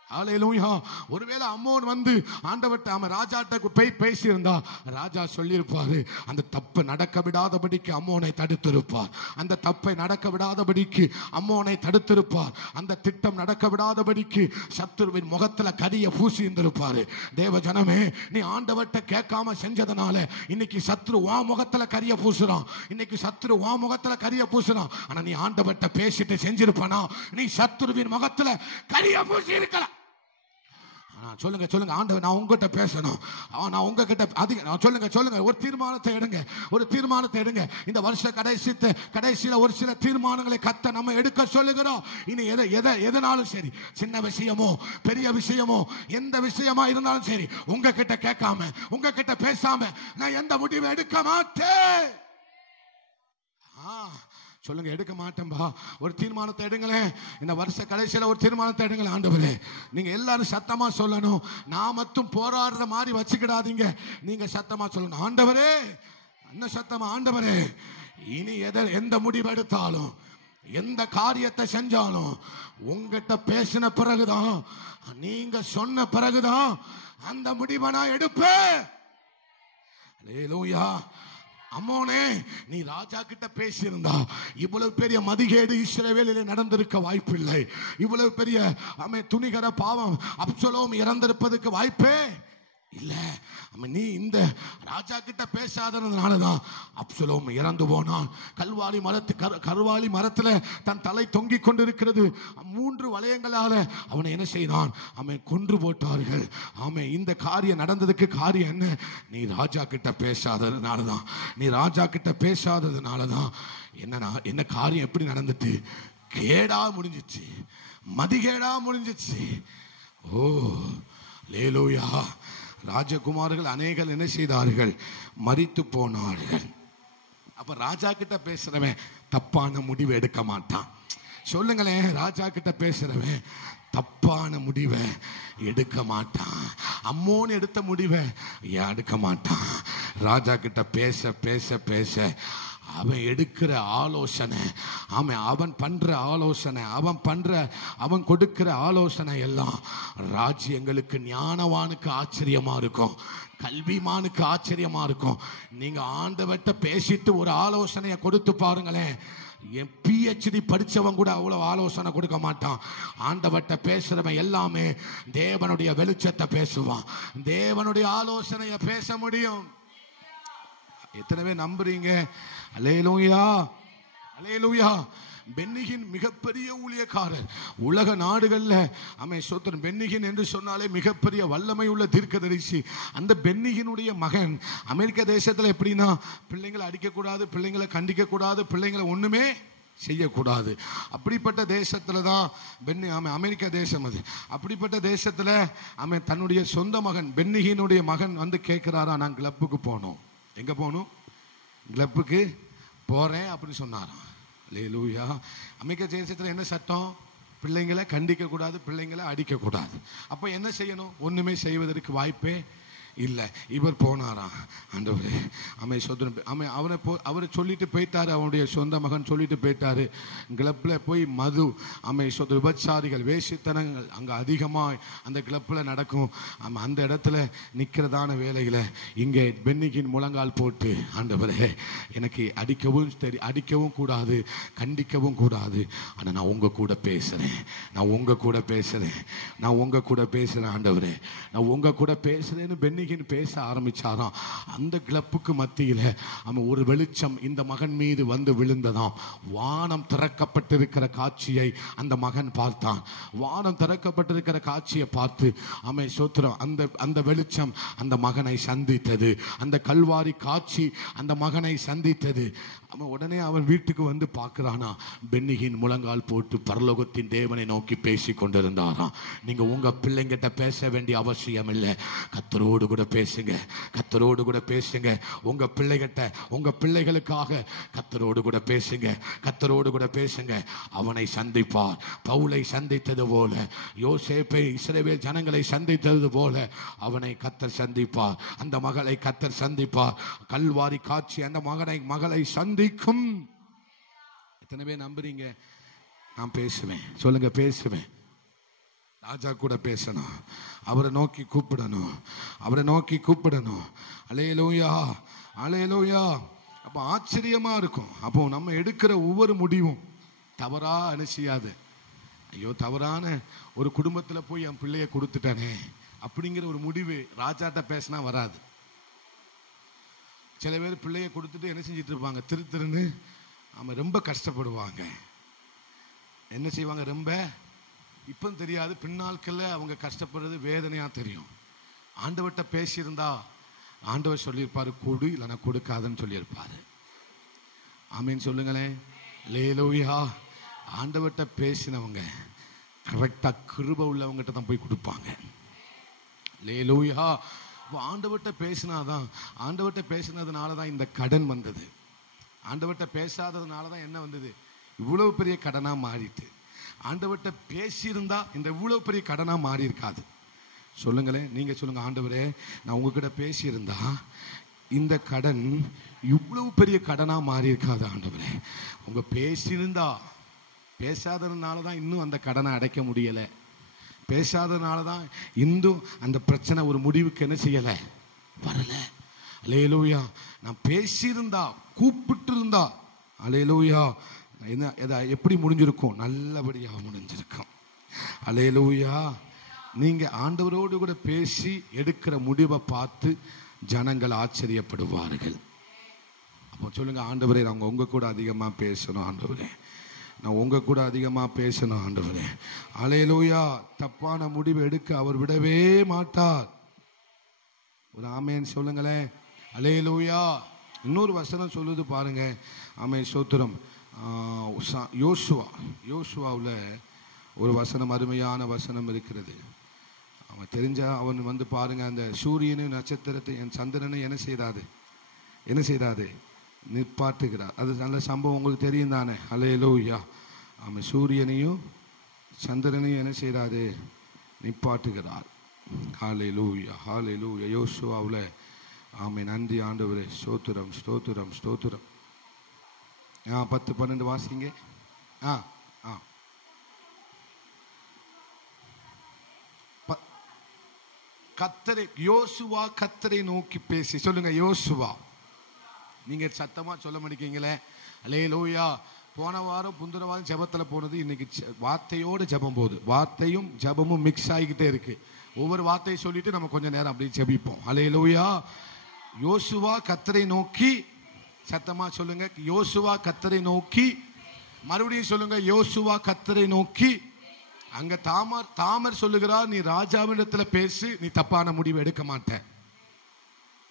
ஹல்லேலூயா. ஒருவேளை அம்மோன் வந்து ஆண்டவர்ட்ட அவன் ராஜாட்ட போய் பேசியிருந்தா ராஜா சொல்லியிருப்பாரு, அந்த தப்பை நடக்க விடாதபடிக்கு அம்மோனை தடுத்திருப்பார், அந்த தப்பை நடக்க விடாதபடிக்கு அம்மோனை தடுத்திருப்பார், அந்த திட்டம் நடக்க விடாதபடிக்கு சத்துருவின் முகத்துல கரிய பூசி இருந்திருப்பாரு. தேவ ஜனமே, நீ ஆண்டவர்ட்ட கேட்காம செஞ்சதனால இன்னைக்கு சத்ரு வா முகத்துல கரிய பூசுறான், இன்னைக்கு சத்ரு வா முகத்துல கரிய பூசுறான். ஆனா நீ ஆண்டவர்ட்ட பேசிட்டு செஞ்சிருப்பானா, நீ சத்ருவின் முகத்துல கரிய பூசி இருக்கலாம். சொல்லுங்க, ஆண்டவர் நான் உங்ககிட்ட பேசணும், நான் உங்ககிட்ட அதிக சொல்லுங்க. ஒரு தீர்மானத்தை எடுங்க. இந்த வருஷ கடைசியில ஒரு சில தீர்மானங்களை கத்த நம்ம எடுக்க சொல்லுகிறோம். இனி எதனாலும் சரி, சின்ன விஷயமோ பெரிய விஷயமோ எந்த விஷயமா இருந்தாலும் சரி, உங்ககிட்ட கேட்காம, உங்ககிட்ட பேசாம நான் எந்த முடிவை எடுக்க மாட்டேன். சொல்லுங்க, எடுக்க மாட்டேன்பா. ஒரு தீர்மானத்தை எடுங்களேன். இந்த வருஷ கடைசியில ஒரு தீர்மானத்தை எடுங்களேன். ஆண்டவரே, நீங்க எல்லாரும் சத்தமா சொல்லணும். நான் மட்டும் போராடுற மாதிரி வச்சுக்கிடாதீங்க, நீங்க சத்தமா சொல்லணும். ஆண்டவரே, என்ன சத்தமா, ஆண்டவரே, இனி எந்த முடிவு எடுத்தாலும், எந்த காரியத்தை செஞ்சாலும் உங்ககிட்ட பேசின பிறகுதான், நீங்க சொன்ன பிறகுதான் அந்த முடிவை நான் எடுப்பேன். ஹல்லேலூயா. அம்மோனே, நீ ராஜா கிட்ட பேசியிருந்தா இவ்வளவு பெரிய மதிகேடு இஸ்ரவேலிலே நடந்திருக்க வாய்ப்பில்லை. இவ்வளவு பெரிய துணிகர பாவம் அப்சலோம் இறந்திருப்பதற்கு வாய்ப்பே இல்ல. நீ இந்த ராஜா கிட்ட பேசாதனாலதான் அப்சலோம் இறந்து போனான். கர்வாலி மரத்துல தன் தலை தொங்கிக் கொண்டிருக்கிறது. 3 வளையங்களால அவனை என்ன செய்தான், அவன் கொன்று போட்டார்கள். இந்த காரியம் நடந்ததுக்கு காரியம் என்ன, நீ ராஜா கிட்ட பேசாததுனாலதான். என்ன காரியம் எப்படி நடந்துட்டு, கேடா முடிஞ்சிச்சு, மதிகேடா முடிஞ்சிச்சு. ஓ லேலூயா. ராஜகுமார்கள் அநேகர் என்ன செய்தார்கள், மரித்து போனார்கள். அப்ப ராஜா கிட்ட பேசுறவன் தப்பான முடிவு எடுக்க மாட்டான். சொல்லுங்களேன், ராஜா கிட்ட பேசுறவன் தப்பான முடிவை எடுக்க மாட்டான். அம்மோன் எடுத்த முடிவை எடுக்க மாட்டான். ராஜா கிட்ட பேச பேச பேச அவன் எடுக்கிற ஆலோசனை, அவன் பண்ற ஆலோசனை, அவன் கொடுக்கிற ஆலோசனை எல்லாம் ராஜ்யங்களுக்கு ஞானவானுக்கு ஆச்சரியமா இருக்கும், கல்விமானுக்கு ஆச்சரியமா இருக்கும். நீங்க ஆண்டவர்கிட்ட பேசிட்டு ஒரு ஆலோசனையை கொடுத்து பாருங்களேன். என் PhD படிச்சவன் கூட அவ்வளவு ஆலோசனை கொடுக்க மாட்டான். ஆண்டவர்கிட்ட பேசுறவன் எல்லாமே தேவனுடைய வெளிச்சத்தை பேசுவான், தேவனுடைய ஆலோசனையை பேச முடியும். எத்தனை பேர் நம்புறீங்க? அல்லேலூயா, அல்லேலூயா. பென்னிகின் மிகப்பெரிய ஊழியக்காரர். உலக நாடுகள்ல சோத்திரம் பென்னிகின் என்று சொன்னாலே மிகப்பெரிய வல்லமை உள்ள தீர்க்கதரிசி. அந்த பென்னிகினுடைய மகன் அமெரிக்க தேசத்துல எப்படின்னா, பிள்ளைங்களை அடிக்கக்கூடாது, பிள்ளைங்களை கண்டிக்க கூடாது, பிள்ளைங்களை ஒண்ணுமே செய்யக்கூடாது. அப்படிப்பட்ட தேசத்துல தான் அமெரிக்க தேசம். அது அப்படிப்பட்ட தேசத்துல தன்னுடைய சொந்த மகன் பென்னிகினுடைய மகன் வந்து கேட்கிறாரா, நான் கிளப்புக்கு போனோம். எங்க போகணும்? கிளப்புக்கு போறேன் அப்படி சொன்னாராம். அல்லேலூயா. அமெரிக்க தேசத்துல என்ன சட்டம்? பிள்ளைங்களை கண்டிக்க கூடாது, பிள்ளைங்களை அடிக்க கூடாது. அப்ப என்ன செய்யணும்? ஒண்ணுமே செய்வதற்கு வாய்ப்பே இல்லை. இவர் போனாராம். ஆண்டவரே அவரை சொல்லிட்டு போயிட்டாரு. அவனுடைய சொந்த மகன் சொல்லிட்டு போயிட்டாரு. கிளப்ல போய் மது விபச்சாரிகள் வேசித்தனங்கள் அங்க அதிகமாக அந்த கிளப்ல நடக்கும். அந்த இடத்துல நிக்கிறதான வேலையில இங்கே பென்னிகின் முழங்கால் போட்டு, ஆண்டவரே எனக்கு அடிக்கவும் கூடாது, கண்டிக்கவும் கூடாது, ஆனா நான் உங்க கூட பேசுறேன், நான் உங்க கூட பேசுறேன், நான் உங்க கூட பேசுறேன் ஆண்டவரே, நான் உங்க கூட பேசுறேன்னு பென்னி பேச ஆரம்பிச்சாராம். அந்த கிளப்புக்கு மத்தியில ஒரு வெளிச்சம் இந்த மகன் மீது வந்து விழுந்ததாம். வானம் திறக்கப்பட்டிருக்கிற காட்சியை அந்த மகன் பார்த்தான். வானம் திறக்கப்பட்டிருக்கிற காட்சியை பார்த்து சோத்திரம் அந்த வெளிச்சம் அந்த மகனை சந்தித்தது. அந்த கல்வாரி காட்சி அந்த மகனை சந்தித்தது. உடனே அவன் வீட்டுக்கு வந்து பார்க்கிறானா, பென்னிகின் முழங்கால் போட்டு பரலோகத்தின் தேவனை நோக்கி பேசி கொண்டிருந்தாராம். நீங்க உங்க பிள்ளைங்கிட்ட பேச வேண்டிய அவசியம் இல்லை, கர்த்தரோடு கூட பேசுங்க, கர்த்தரோடு கூட பேசுங்க. உங்க பிள்ளைகிட்ட, உங்க பிள்ளைகளுக்காக கர்த்தரோடு கூட பேசுங்க, கர்த்தரோடு கூட பேசுங்க. அவனை சந்திப்பார். பவுலை சந்தித்தது போல, யோசேப்பை இஸ்ரவேல் ஜனங்களை சந்தித்தது போல அவனை கர்த்தர் சந்திப்பார். அந்த மகளை கர்த்தர் சந்திப்பார். கல்வாரி காட்சி அந்த மகளை சந்திக்கும். எத்தனை பேர் நம்புறீங்க? நான் பேசுவேன். சொல்லுங்க, பேசுவேன். ராஜா கூட பேசணும், அவரை நோக்கி கூப்பிடணும், அவரை நோக்கி கூப்பிடணும். அல்லேலூயா, அல்லேலூயா. அப்ப ஆச்சரியமா இருக்கும். அப்போ நம்ம எடுக்கிற ஒவ்வொரு முடிவும் தவறா அனுசியாது. ஐயோ, தவறான ஒரு குடும்பத்துல போய் என் பிள்ளைய கொடுத்துட்டானே அப்படிங்கிற ஒரு முடிவு ராஜாட்ட பேசினா வராது. சில பேர் பிள்ளைய கொடுத்துட்டு என்ன செஞ்சிட்டு இருப்பாங்க? திருன்னு அவன் ரொம்ப கஷ்டப்படுவாங்க. என்ன செய்வாங்க? ரொம்ப இப்ப தெரியாது, பின்னாட்கள்ல அவங்க கஷ்டப்படுறது வேதனையா தெரியும். ஆண்டவர்கிட்ட பேசியிருந்தா ஆண்டவர் சொல்லியிருப்பாரு, கொடு இல்லைன்னா கொடுக்காதுன்னு சொல்லியிருப்பாரு. ஆமீன் சொல்லுங்களேன். அல்லேலூயா. ஆண்டவர்கிட்ட பேசினவங்க கரெக்டா கிருபை உள்ளவங்ககிட்ட தான் போய் கொடுப்பாங்க. அல்லேலூயா. ஆண்டவர்கிட்ட பேசினாதான், ஆண்டவர்கிட்ட பேசினதுனாலதான் இந்த கடன் வந்தது. ஆண்டவர்கிட்ட பேசாததுனாலதான் என்ன வந்தது? இவ்வளவு பெரிய கடனா மாறிட்டு. ஆண்டவர்கிட்ட பேசியிருந்தா இந்த இவ்வளவு பெரிய கடனா மாறி இருக்காது. சொல்லுங்களேன், நீங்க சொல்லுங்க, ஆண்டவரே நான் உங்ககிட்ட பேசியிருந்தா இந்த கடன் இவ்வளவு பெரிய கடனா மாறி இருக்காது ஆண்டவரே. உங்க பேசியிருந்தா, பேசாததுனாலதான் இன்னும் அந்த கடனை அடைக்க முடியல, பேசாததுனாலதான் இன்னும் அந்த பிரச்சனை ஒரு முடிவுக்கு என்ன செய்யல, வரல. அல்லேலூயா. நான் பேசியிருந்தா, கூப்பிட்டு இருந்தா, அல்லேலூயா, என்ன எப்படி முடிஞ்சிருக்கும்? நல்லபடியா முடிஞ்சிருக்கும். அல்லேலூயா. நீங்க ஆண்டவரோடு கூட பேசி எடுக்கிற முடிவை பார்த்து ஜனங்கள் ஆச்சரியப்படுவார்கள். அப்போ சொல்லுங்க, ஆண்டவரே நாங்க உங்க கூட அதிகமா பேசணும் ஆண்டவரே, நான் உங்க கூட அதிகமா பேசணும் ஆண்டவரே. அல்லேலூயா. தப்பான முடிவு எடுக்க அவர் விடவே மாட்டார். ஒரு ஆமேன் சொல்லுங்களேன். அல்லேலூயா. இன்னொரு வசனம் சொல்லுது பாருங்க. ஆமென், ஸ்தோத்திரம். யோசுவாவில் ஒரு வசனம், அருமையான வசனம் இருக்கிறது. அவன் தெரிஞ்சா அவன் வந்து பாருங்க, அந்த சூரியனும் நட்சத்திரத்தை என் சந்திரனை என்ன செய்தாது நிற்பாட்டுகிறார். அது நல்ல சம்பவம் உங்களுக்கு தெரியும் தானே. அல்லேலூயா. அவன் சூரியனையும் சந்திரனையும் என்ன செய்தாரு? நிப்பாட்டுகிறார். ஹல்லேலூயா, ஹல்லேலூயா. யோசுவாவில் ஆமென். நன்றி ஆண்டவரே. ஸ்தோத்திரம், ஸ்தோத்திரம், ஸ்தோத்திரம். 10-12 வாசிங்க. கர்த்தரை, யோசுவா கர்த்தரை நோக்கி பேசி. சொல்லுங்க, யோசுவா. நீங்க சத்தமா சொல்ல மாட்டீங்களே. அல்லேலூயா. போன வாரம் புந்திர வாரம் ஜெபத்துல போனது, இன்னைக்கு வார்த்தையோட ஜெபம் போகுது. வார்த்தையும் ஜெபமும் மிக்ஸ் ஆகிக்கிட்டே இருக்கு. ஒவ்வொரு வார்த்தையை சொல்லிட்டு நம்ம கொஞ்ச நேரம் அப்படியே ஜெபிப்போம். அல்லேலூயா. யோசுவா கர்த்தரை நோக்கி, சத்தமா சொல்லுங்க, யோசுவா கர்த்தரை நோக்கி மறுபடியும் சொல்லுங்க, யோசுவா கர்த்தரை நோக்கி. அங்க தாமர் சொல்லுகிறார், நீ ராஜாவிடத்துல பேசு, நீ தப்பான முடிவு எடுக்க மாட்ட.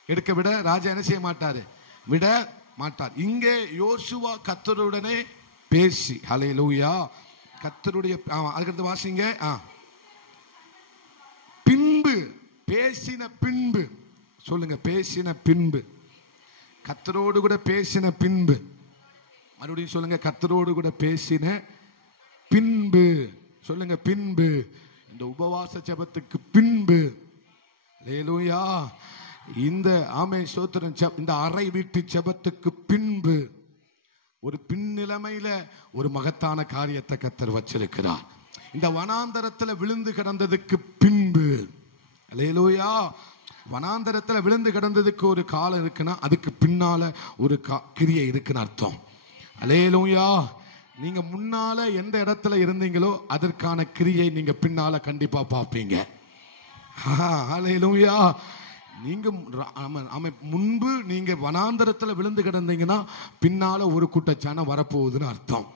எடுக்க விட ராஜா என்ன செய்ய மாட்டாரு, விட மாட்டார். இங்கே யோசுவா கர்த்தருடனே பேசி, ஹல்லேலூயா, கர்த்தருடைய அதுக்கடுத்து வாசிங்க. பின்பு, பேசின பின்பு சொல்லுங்க, பேசின பின்பு, கர்த்தரோடு கூட பேசின பின்பு. மறுபடியும் சொல்லுங்க, கர்த்தரோடு கூட பேசின பின்பு. சொல்லுங்க, பின்பு. இந்த உபவாச ஜெபத்துக்கு பின்பு, ஹல்லேலூயா, இந்த ஸ்தோத்திரம், இந்த அறை வீட்டு ஜெபத்துக்கு பின்பு ஒரு பின்னிலைமையில ஒரு மகத்தான காரியத்தை கர்த்தர் வச்சிருக்கிறார். இந்த வனாந்தரத்துல விழுந்து கிடந்ததுக்கு பின்பு, ஹல்லேலூயா, வனாந்தரத்துல விழுந்து கிடந்ததுக்கு ஒரு காலம் இருக்குன்னா அதுக்கு பின்னால ஒரு கிரியை இருக்குன்னு அர்த்தம். ஹல்லேலூயா. நீங்க முன்னால எந்த இடத்துல இருந்தீங்களோ அதற்கான கிரியை நீங்க பின்னால கண்டிப்பா பார்ப்பீங்க. ஹல்லேலூயா. நீங்க முன்பு நீங்க வனாந்தரத்துல விழுந்து கிடந்தீங்கன்னா பின்னால ஒரு கூட்ட ஜனம் வரப்போகுதுன்னு அர்த்தம்.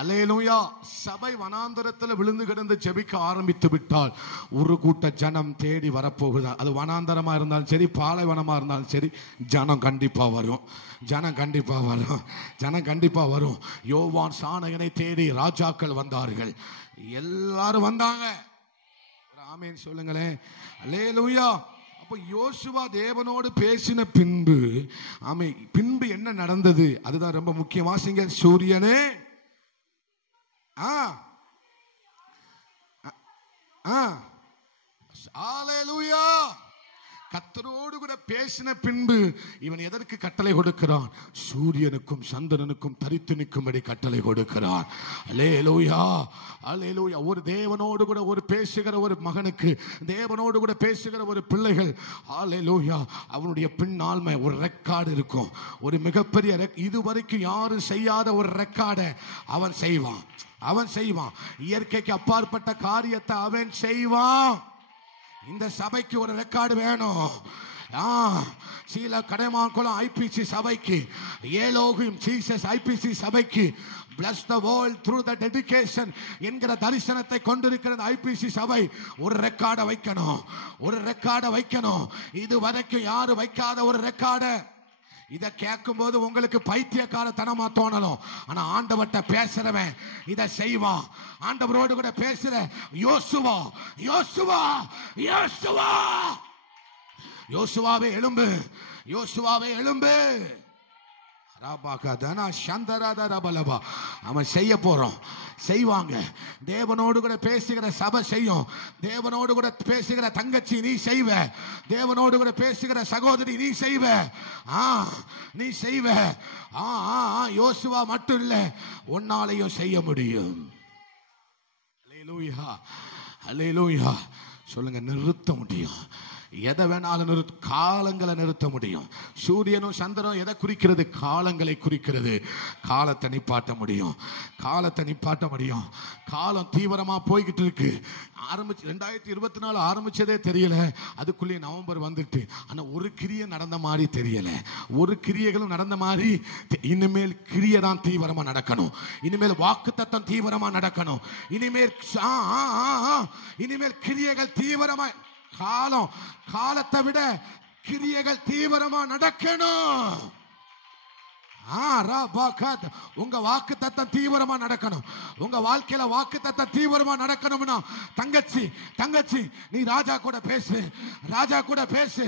அல்லேலூயா. சபை வனாந்தரத்துல விழுந்து கிடந்து ஜெபிக்க ஆரம்பித்து விட்டால் ஒரு கூட்ட ஜனம் தேடி வரப்போகுது. அது வனாந்தரமா இருந்தாலும் சரி, பாலைவனமா இருந்தாலும் சரி, ஜனம் கண்டிப்பா வரும். ஜனம் கண்டிப்பா வரும். ஜனம் கண்டிப்பா வரும். யோவான் சாணகனை தேடி ராஜாக்கள் வந்தார்கள். எல்லாரும் வந்தாங்க. ஆமென் சொல்லுங்களேன். அல்லேலூயா. அப்ப யோசுவா தேவனோடு பேசின பின்பு, பின்பு என்ன நடந்தது அதுதான் ரொம்ப முக்கியம். வாசிங்க. சூரியனே, ஹல்லேலூயா, கர்த்தரோடு கூட பேசின பின்பு இவன் எதற்கு கட்டளை கொடுக்கிறான்? சூரியனுக்கும் சந்திரனுக்கும் தரித்து நிற்கும்படி கட்டளை கொடுக்கிறான். அல்லேலூயா, அல்லேலூயா. ஒரு தேவனோடு கூட ஒரு பேசுகிற ஒரு மகனுக்கு, தேவனோடு கூட பேசுகிற ஒரு பிள்ளைகள், அல்லேலூயா, அவனுடைய பின்னால்மை ஒரு ரெக்கார்டு இருக்கும். ஒரு மிகப்பெரிய இதுவரைக்கும் யாரும் செய்யாத ஒரு ரெக்கார்டை அவன் செய்வான். அவன் செய்வான். இயற்கைக்கு அப்பாற்பட்ட காரியத்தை அவன் செய்வான். இந்த சபைக்கு ஒரு ரெக்கார்டு வேணும். சீல கடைமான்குளம் ஐபிசி சபைக்கு, ஏலோகியம் ஜீசஸ் ஐபிசி சபைக்கு, bless the world through the dedication என்கிற தரிசனத்தை கொண்டிருக்கிற ஐபிசி சபை ஒரு ரெக்கார்டை வைக்கணும். ஒரு ரெக்கார்டை வைக்கணும். இது வரைக்கும் யாரும் வைக்காத ஒரு ரெக்கார்டை. இத கேட்கும் போது உங்களுக்கு பைத்தியக்காரத்தனமா தோணணும். ஆனா ஆண்டவர்ட்ட பேசுறவன் இத செய்வான். ஆண்டவரோடு கூட பேசுற யோசுவா, யோசுவா, யோசுவா, யோசுவாவே எழும்பு, யோசுவாவே எழும்பு. அவன் செய்ய போறோம், செய்வாங்க. தேவனோடு கூட பேசுகிற சபை செய்யும். தேவனோடு கூட பேசுகிற தங்கச்சி நீ செய்வ. தேவனோடு கூட பேசுகிற சகோதரி நீ செய்வ. நீ செய்வ. யோசுவா மட்டும் இல்ல, உன்னாலையும் செய்ய முடியும். அல்லேலூயா, அல்லேலூயா. சொல்லுங்க, நிறுத்த முடியும். எதை வேணாலும் காலங்களை நிறுத்த முடியும். சூரியனும் சந்திரனும் எதை குறிக்கிறது? காலங்களை குறிக்கிறது. காலத்தை நிப்பாட்ட முடியும். காலத்தை நிப்பாட்ட முடியும். காலம் தீவிரமா போய்கிட்டு இருக்கு. 2024 ஆரம்பிச்சதே தெரியல, அதுக்குள்ளே நவம்பர் வந்துட்டு. ஆனா ஒரு கிரியை நடந்த மாதிரி தெரியல. ஒரு கிரியைகளும் நடந்த மாதிரி. இனிமேல் கிரியை தான் தீவிரமா நடக்கணும். இனிமேல் வாக்குத்தத்தம் தீவிரமா நடக்கணும். இனிமேல் கிரியைகள் தீவிரமா, காலத்தை விட கிரியைகள் தீவிரமா நடக்கணும். உங்க வாக்கு தத்தம் தீவிரமா நடக்கணும். உங்க வாழ்க்கையில வாக்கு தத்தம் தீவிரமா நடக்கணும்னா தங்கச்சி நீ ராஜா கூட பேசு. ராஜா கூட பேசு.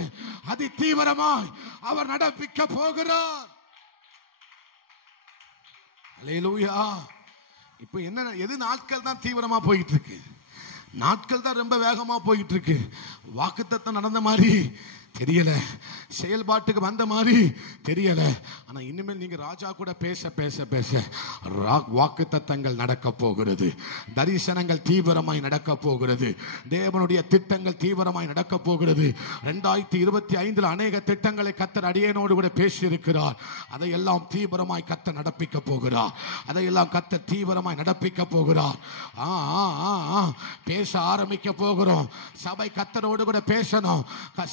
அதி தீவிரமாய் அவர் நடப்பிக்க போகிறார். அல்லேலூயா. இப்ப என்ன, எது நாட்கள் தான் தீவிரமா போயிட்டு இருக்கு. நாட்கள் தான் ரொம்ப வேகமா போயிட்டு இருக்கு. வாக்குத்தத்தம் நடந்த மாதிரி தெரியல, செயல்பாட்டுக்கு வந்த மாதிரி தெரியல. ஆனா இனிமேல் நீங்க ராஜா கூட பேச பேச பேச வாக்குத்தத்தங்கள் நடக்க போகிறது. தரிசனங்கள் தீவிரமாய் நடக்க போகிறது. தேவனுடைய திட்டங்கள் தீவிரமாய் நடக்க போகிறது. 2025 அநேக திட்டங்களை கர்த்தர் அடியேனோடு கூட பேசி இருக்கிறார். அதையெல்லாம் தீவிரமாய் கர்த்தர் நடப்பிக்க போகிறார். அதையெல்லாம் கர்த்தர் தீவிரமாய் நடப்பிக்க போகிறார். பேச ஆரம்பிக்க போகிறோம். சபை கர்த்தரோடு கூட பேசணும்.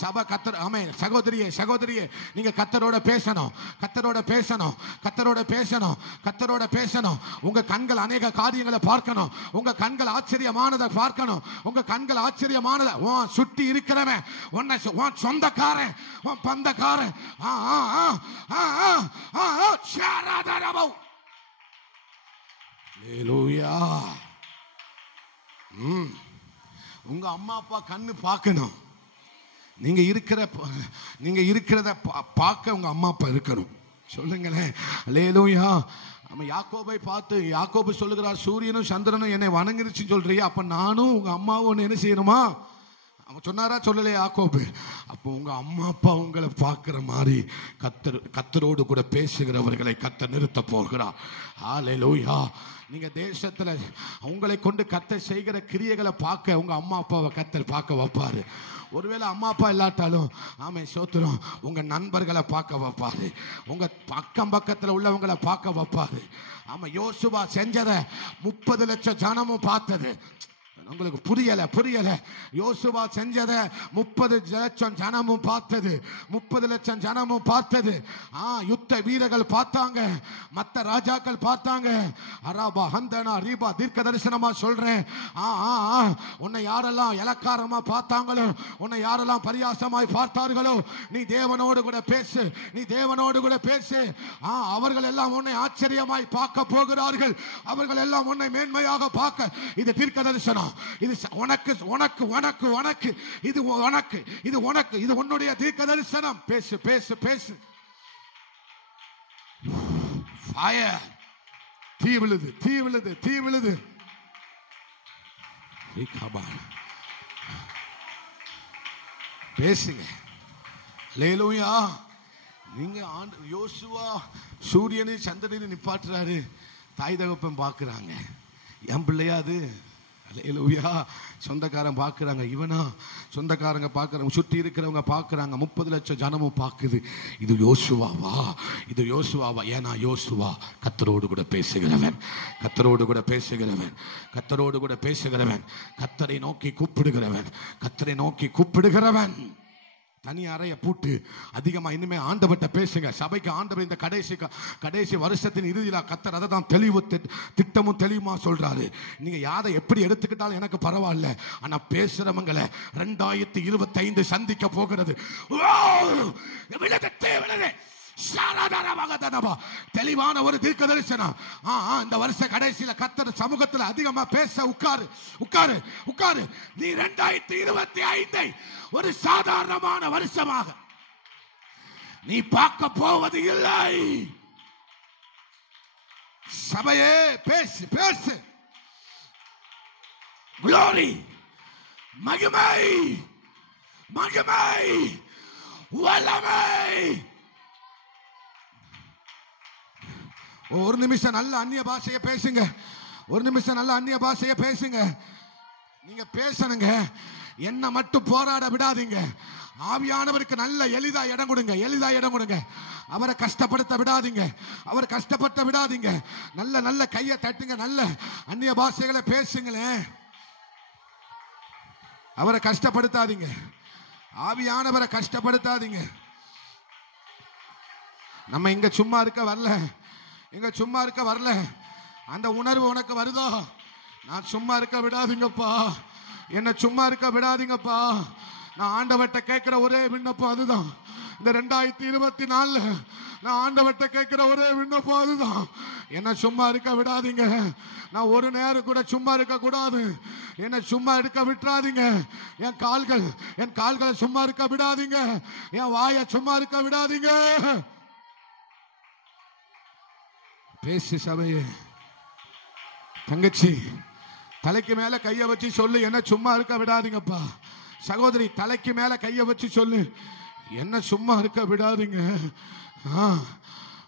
சபை கர்த்தரோடு கர்த்தர் ஆமே சகோதரியே சகோதரியே நீங்க கர்த்தரோட பேசணும், கர்த்தரோட பேசணும், கர்த்தரோட பேசணும், கர்த்தரோட பேசணும். உங்க கண்கள் அநேக காரியங்களை பார்க்கணும். உங்க கண்கள் ஆச்சரியமானதை பார்க்கணும். உங்க கண்கள் ஆச்சரியமானதை சுற்றி இருக்கிறவன் உன்னை சொந்தக்காரன் பந்தக்காரன் உங்க அம்மா அப்பா கண்ணு பார்க்கணும். நீங்க இருக்கிறத பார்க்க உங்க அம்மா அப்பா இருக்கணும். சொல்லுங்களேன் அல்லேலூயா. நம்ம யாக்கோபை பார்த்து யாக்கோபு சொல்லுகிறார், சூரியனும் சந்திரனும் என்னை வணங்கிருச்சுன்னு சொல்றியா, அப்ப நானும் உங்க அம்மாவும் என்ன செய்யணுமா? அவன் சொன்னாரா சொல்லலையா யாக்கோபு? அப்போ உங்க அம்மா அப்பா உங்களை பார்க்கிற மாதிரி கர்த்தரோடு கூட பேசுகிறவர்களை கர்த்தர் நிறுத்த போகிறார். ஹல்லேலூயா. நீங்க தேசத்துல உங்களை கொண்டு கர்த்தர் செய்கிற கிரியைகளை பார்க்க உங்க அம்மா அப்பாவை கர்த்தர் பார்க்க வைப்பாரு. ஒருவேளை அம்மா அப்பா இல்லாட்டாலும் ஆமே சோத்திரம் உங்க நண்பர்களை பார்க்க வைப்பாரு. உங்க அக்கம் பக்கத்துல உள்ளவங்களை பார்க்க வைப்பாரு. ஆமா, யோசுவா செஞ்சதை 30 லட்சம் ஜனமும் பார்த்தது. உங்களுக்கு புரியல. யோசுவா செஞ்சதை 30 லட்சம் ஜனமும் பார்த்தது. 30 லட்சம் ஜனமும் பார்த்தது. யுத்த வீரர்கள் பார்த்தாங்க, மத்த ராஜாக்கள் பார்த்தாங்க. அரபா ஹந்தனா ரீபா தீர்க்க தரிசனமா சொல்றேன். உன்னை யாரெல்லாம் இலக்காரமா பார்த்தாங்களோ, உன்னை யாரெல்லாம் பரியாசமாய் பார்த்தார்களோ, நீ தேவனோடு கூட பேசு, நீ தேவனோடு கூட பேசு. அவர்கள் எல்லாம் உன்னை ஆச்சரியமாய் பார்க்க போகிறார்கள். அவர்கள் எல்லாம் உன்னை மேன்மையாக பார்க்க. இது தீர்க்க தரிசனம். இது உனக்கு உனக்கு உனக்கு உனக்கு இது உனக்கு இது உனக்கு இது உன்னுடைய தீர்க்க தரிசனம். பேசு பேசு பேசு. ஃபயர். தீ விழுது தீ விழுது தீ விழுது. பேசுங்க. அல்லேலூயா. நீங்க யோசுவா சூரியனை சந்திரனை நிப்பாட்டுறாரு. தாய் தகப்பன் பார்க்கிறாங்க, என் பிள்ளையா அது? அல்லேலூயா. சொந்தக்காரன் பார்க்குறாங்க, இவனா? சொந்தக்காரங்க பார்க்குறாங்க, சுற்றி இருக்கிறவங்க பார்க்குறாங்க, 30 லட்சம் ஜனமும் பார்க்குது. இது யோசுவாவா? இது யோசுவாவா? ஏன்னா யோசுவா கர்த்தரோடு கூட பேசுகிறவன், கர்த்தரோடு கூட பேசுகிறவன், கர்த்தரோடு கூட பேசுகிறவன், கர்த்தரை நோக்கி கூப்பிடுகிறவன், கர்த்தரை நோக்கி கூப்பிடுகிறவன். தனி அறைய பூட்டு அதிகமா இனிமே ஆண்டவர்கிட்ட பேசுங்க. சபைக்கு ஆண்டவர் இந்த கடைசி வருஷத்தின் இறுதியில் கர்த்தர் அதை தான் திட்டமும் தெளிவுமா சொல்றாரு. நீங்க யாரை எப்படி எடுத்துக்கிட்டாலும் எனக்கு பரவாயில்ல, ஆனா பேசுறவங்களை 2025 சந்திக்க போகிறது. தெளிவான ஒரு தீர்க்க தரிசனம். இந்த வருஷ கடைசியில கர்த்தர் சமூகத்தில் அதிகமா பேச உட்காரு உட்காரு உட்காரு. நீ 2025 ஒரு சாதாரணமான வருஷமாக நீ பார்க்க போவது இல்லை. சபையே பேசு பேசு. Glory, மகிமை மகிமை வல்லமை. ஒரு நிமிஷம் நல்ல அந்நிய பாஷையை பேசுங்க. ஒரு நிமிஷம் நல்ல அந்நிய பாஷையை பேசுங்க. நீங்க பேசணுங்க. என்ன மட்டும் போராட விடாதீங்க. ஆவியானவருக்கு நல்ல எளிதா இடம் கொடுங்க, எளிதா இடம் கொடுங்க. அவரை கஷ்டப்படுத்த விடாதீங்க, அவர் கஷ்டப்படுத்த விடாதீங்க. நல்ல நல்ல கையை தட்டுங்க, நல்ல அந்நிய பாஷைகளை பேசுங்களேன். அவரை கஷ்டப்படுத்தாதீங்க, ஆவியானவரை கஷ்டப்படுத்தாதீங்க. நம்ம இங்க சும்மா இருக்க வரல, இங்க சும்மா இருக்க வரல. அந்த உணர்வு உனக்கு வருதோ? நான் சும்மா இருக்க விடாதீங்கப்பா, என்ன சும்மா இருக்க விடாதீங்கப்பா. நான் ஆண்டவர்கிட்ட கேட்கிற ஒரே விண்ணப்பம் அதுதான். இந்த 2024 நான் ஆண்டவர்கிட்ட கேட்கிற ஒரே விண்ணப்பம் அதுதான். என்ன சும்மா இருக்க விடாதீங்க. நான் ஒரு நேரம் கூட சும்மா இருக்க கூடாது. என்ன சும்மா இருக்க விட்டுறாதீங்க. என் கால்களை சும்மா இருக்க விடாதீங்க. என் வாயை சும்மா இருக்க விடாதீங்க. பேசு சபையே. தங்கச்சி தலைக்கு மேல கைய வச்சு சொல்லு, என்ன சும்மா இருக்க விடாதீங்கப்பா. சகோதரி தலைக்கு மேல கைய வச்சு சொல்லு, என்ன சும்மா இருக்க விடாதீங்க.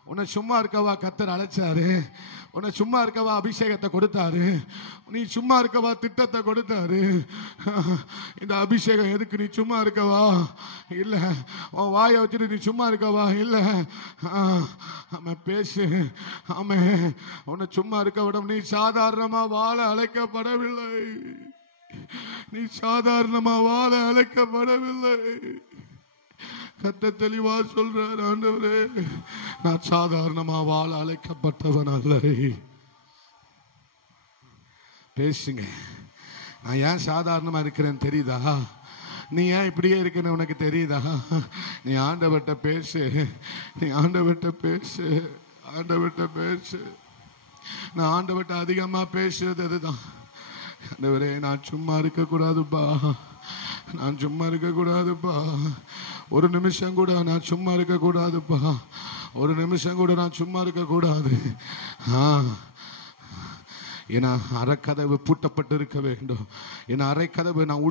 உன்னை சும்மா இருக்கவா கர்த்தர் அழைச்சாரு, உன்னை சும்மா இருக்கவா அபிஷேகத்தை கொடுத்தாரு, நீ சும்மா இருக்கவா திட்டத்தை கொடுத்தாரு. இந்த அபிஷேகம் எதுக்கு? நீ சும்மா இருக்கவா இல்ல, உன் வாயை வச்சுட்டு நீ சும்மா இருக்கவா இல்ல. ஆமா பேசு. ஆமா, உன்னை சும்மா இருக்க விட. நீ சாதாரணமா வாழ அழைக்கப்படவில்லை, நீ சாதாரணமா வாழ அழைக்கப்படவில்லை. கர்த்தர் தெளிவா சொல்றார், ஆண்டவரே நான் சாதாரணமா வாழ அழைக்கப்பட்டவன் அல்ல. பேசுங்க. நான் ஏன் சாதாரணமா இருக்கிறேன்னு தெரியுதா? நீ ஏன் இப்படியே இருக்கன்னு உனக்கு தெரியுதா? நீ ஆண்டவர்கிட்ட பேசு, நீ ஆண்டவர்கிட்ட பேசு, ஆண்டவர்கிட்ட பேசு. நான் ஆண்டவர்கிட்ட அதிகமா பேசுறது அதுதான். ஆண்டவரே நான் சும்மா இருக்க கூடாதுப்பா, நான் சும்மா இருக்க கூடாதுப்பா, ஒரு நிமிஷம் கூட நான் சும்மா இருக்க கூடாதுப்பா, ஒரு நிமிஷம் கூட நான் சும்மா இருக்க கூடாது. என் அரைக்கதவு பூட்டப்பட்டு இருக்க வேண்டும். என் அரைக்கதவு நான்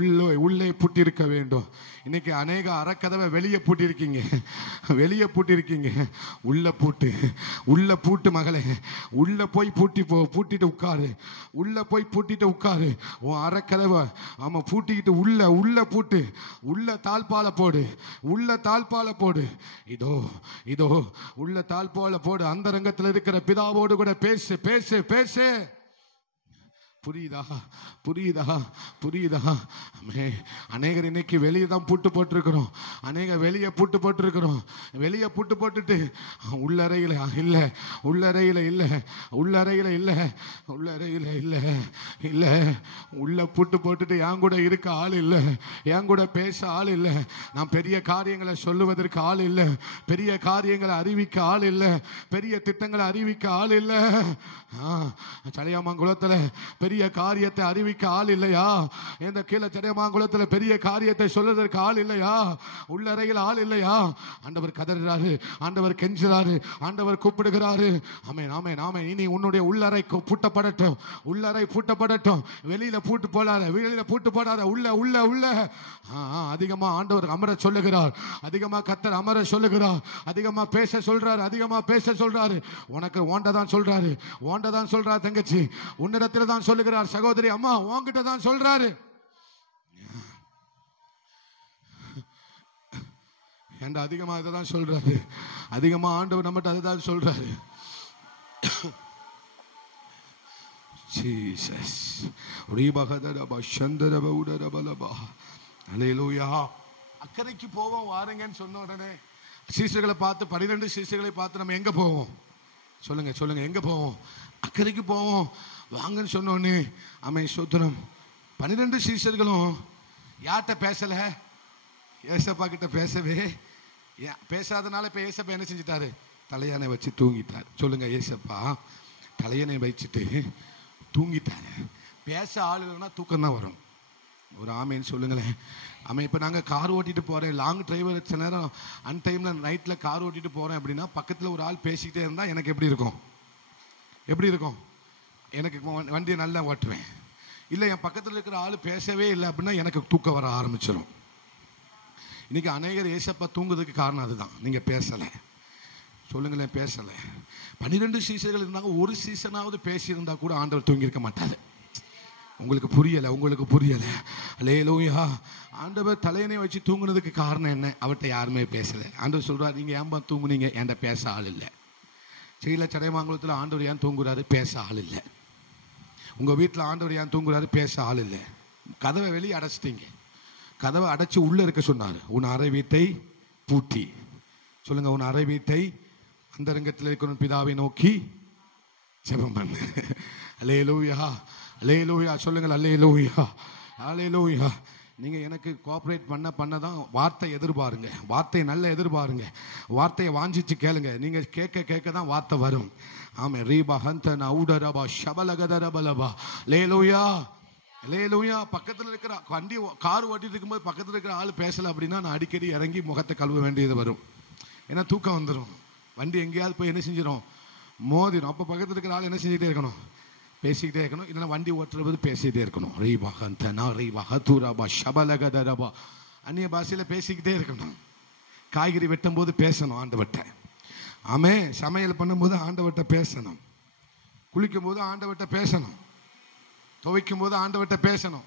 உள்ளே பூட்டி இருக்க வேண்டும். இன்னைக்கு அநேக அரைக்கதவை வெளியே பூட்டிருக்கீங்க, வெளியே பூட்டிருக்கீங்க. உள்ள பூட்டு மகளே, உள்ள போய் பூட்டிட்டு உட்காரு, உள்ள போய் பூட்டிட்டு உட்காரு. உன் அரைக்கதவை ஆமா பூட்டிக்கிட்டு உள்ள பூட்டு, உள்ள தாழ்பால போடு, உள்ள தாழ்பால போடு. இதோ உள்ள தாழ்பால போடு. அந்த ரங்கத்தில் இருக்கிற பிதாவோடு கூட பேசு, பேசு, பேசு. புரியுதா? புரியுதா? புரியுதா? அநேகர் இன்னைக்கு வெளியே தான் பூட்டு போட்டிருக்கிறோம், அநேக வெளியே பூட்டு போட்டிருக்கிறோம். வெளியே பூட்டு போட்டுட்டு உள்ளறையில இல்ல, உள்ளறையில இல்ல, உள்ளறையில இல்ல, உள்ளறையில இல்ல, இல்ல உள்ள பூட்டு போட்டுட்டு என் கூட இருக்க ஆள் இல்ல, என் கூட பேச ஆள் இல்ல, நான் பெரிய காரியங்களை சொல்லுவதற்கு ஆள் இல்ல, பெரிய காரியங்களை அறிவிக்க ஆள் இல்ல, பெரிய திட்டங்களை அறிவிக்க ஆள் இல்ல. சடையாமங்குளத்துல பெரிய காரியத்தை அறிவிக்க ஆள் இல்லையா? இந்த கீழே சடையமாங்குளத்துல பெரிய காரியத்தை சொல்வதற்கு ஆள் இல்லையா? உள்ளறையில் ஆள் இல்லையா? ஆண்டவர் கதறாரு, ஆண்டவர் கெஞ்சுறாரு, ஆண்டவர் கூப்பிடுகிறாரு. ஆமென், ஆமென், ஆமென். இனி உன்னுடைய உள்ளறை பூட்டப்படட்டும், உள்ளறை பூட்டப்படட்டும். வெளியில பூட்டு போடாத, வெளியில பூட்டு போடாத, உள்ள உள்ள உள்ள அதிகமா ஆண்டவர் அமர சொல்லுகிறார், அதிகமா கர்த்தர் அமர சொல்லுகிறார், அதிகமா பேச சொல்றாரு, அதிகமா பேச சொல்றாரு. உனக்கு ஓண்டதான் சொல்றாரு, ஓண்டதான் சொல்றாரு. தங்கச்சி உன்னிடத்துல தான் சொல்லுகிறார். சகோதரி அம்மா உன்கிட்ட தான் சொல்றாரு. ஏண்டா அதிகமா இதான் சொல்றாரு, அதிகமா ஆண்டவர் நம்மகிட்ட அதுதான் சொல்றாரு. ஜீசஸ் அக்கறைக்கு போவோம் வாருங்கன்னு சொன்ன உடனே சீசர்களை பார்த்து, 12 சீசர்களை பார்த்து நம்ம எங்க போவோம்? சொல்லுங்க, சொல்லுங்க, எங்க போவோம்? அக்கறைக்கு போவோம் வாங்கன்னு சொன்னோன்னு. ஆமென், ஸ்தோத்திரம். 12 சீசர்களும் யார்கிட்ட பேசல? ஏசப்பா கிட்ட பேசவே பேசாதனால இப்ப ஏசப்பா என்ன செஞ்சிட்டாரு? தலையணை வச்சு தூங்கிட்டார். சொல்லுங்க, ஏசப்பா தலையணை வச்சுட்டு தூங்கிட்டாரு. பேச ஆள் இல்லைன்னா தூக்கம் தான் வரும். ஒரு ஆமேன்னு சொல்லுங்களேன். ஆமாம். இப்போ நாங்கள் கார் ஓட்டிட்டு போகிறேன், லாங் டிரைவர், சில நேரம் அன்டைமில் நைட்டில் கார் ஓட்டிட்டு போகிறேன் அப்படின்னா பக்கத்தில் ஒரு ஆள் பேசிக்கிட்டே இருந்தால் எனக்கு எப்படி இருக்கும்? எப்படி இருக்கும்? எனக்கு வண்டியை நல்லா ஓட்டுவேன். இல்லை என் பக்கத்தில் இருக்கிற ஆள் பேசவே இல்லை அப்படின்னா எனக்கு தூக்கம் வர ஆரம்பிச்சிடும். இன்னைக்கு அநேகர் ஏசப்பா தூங்குறதுக்கு காரணம் அதுதான். நீங்கள் பேசலை. சொல்லுங்களேன், பேசலை. 12 சீசர்கள் இருந்தாங்க, ஒரு சீசனாவது பேசியிருந்தா கூட ஆண்டவர் தூங்கியிருக்க மாட்டாரு. உங்களுக்கு புரியலை, உங்களுக்கு புரியலை. அல்லேலூயா. ஆண்டவர் தலையணை வச்சு தூங்குனதுக்கு காரணம் என்ன? அவர்கிட்ட யாருமே பேசலை. ஆண்டவர் சொல்றாரு, நீங்க ஏன்பா தூங்குனீங்க? என்கிட்ட பேச ஆள் இல்லை. செய்யல சடையமாங்குளத்தில் ஆண்டவர் ஏன் தூங்குறாரு? பேச ஆள் இல்லை. உங்க வீட்டில் ஆண்டவர் ஏன் தூங்குறாரு? பேச ஆள் இல்லை. கதவை வெளியே அடைச்சிட்டீங்க. கதவை அடைச்சு உள்ள இருக்க சொன்னார். உன் அறை வீட்டை பூட்டி. சொல்லுங்க, உன் அறை வீட்டை அந்தரங்கத்தில் இருக்கிற பிதாவை நோக்கி ஜெபம் பண்ணு. அல்லேலூயா, அல்லேலூயா. சொல்லுங்கள், அல்லேலூயா, அல்லேலூயா. நீங்க எனக்கு கோஆபரேட் பண்ணதான் வார்த்தை எதிர்பாருங்க. வார்த்தை நல்ல எதிர்பாருங்க. வார்த்தையை வாஞ்சிச்சு கேளுங்க. நீங்க கேட்க கேட்க தான் வார்த்தை வரும். ஆமே. ரீபா ஹந்தனா உடரபா ஷபலகதரபலபா. அல்லேலூயா, அல்லேலூயா. பக்கத்தில் இருக்கிற வண்டி கார் ஓட்டிட்டு இருக்கும்போது பக்கத்தில் இருக்கிற ஆள் பேசல அப்படின்னா நான் அடிக்கடி இறங்கி முகத்தை கழுவ வேண்டியது வரும். ஏன்னா தூக்கம் வந்துடும். வண்டி எங்கேயாவது போய் என்ன செஞ்சிடும்? மோதிடும். அப்போ பக்கத்தில் இருக்கிற ஆள் என்ன செஞ்சுக்கிட்டே இருக்கணும்? பேசிக்கிட்டே இருக்கணும். இல்லைன்னா வண்டி ஓட்டுறது பேசிக்கிட்டே இருக்கணும். அந்நிய பாஷையில பேசிக்கிட்டே இருக்கணும். காய்கறி வெட்டும் போது பேசணும் ஆண்டவர்ட்ட. ஆமே. சமையல் பண்ணும்போது ஆண்டவர்ட்ட பேசணும். குளிக்கும் போது ஆண்டவர்ட்ட பேசணும். துவைக்கும் போது ஆண்டவர்ட்ட பேசணும்.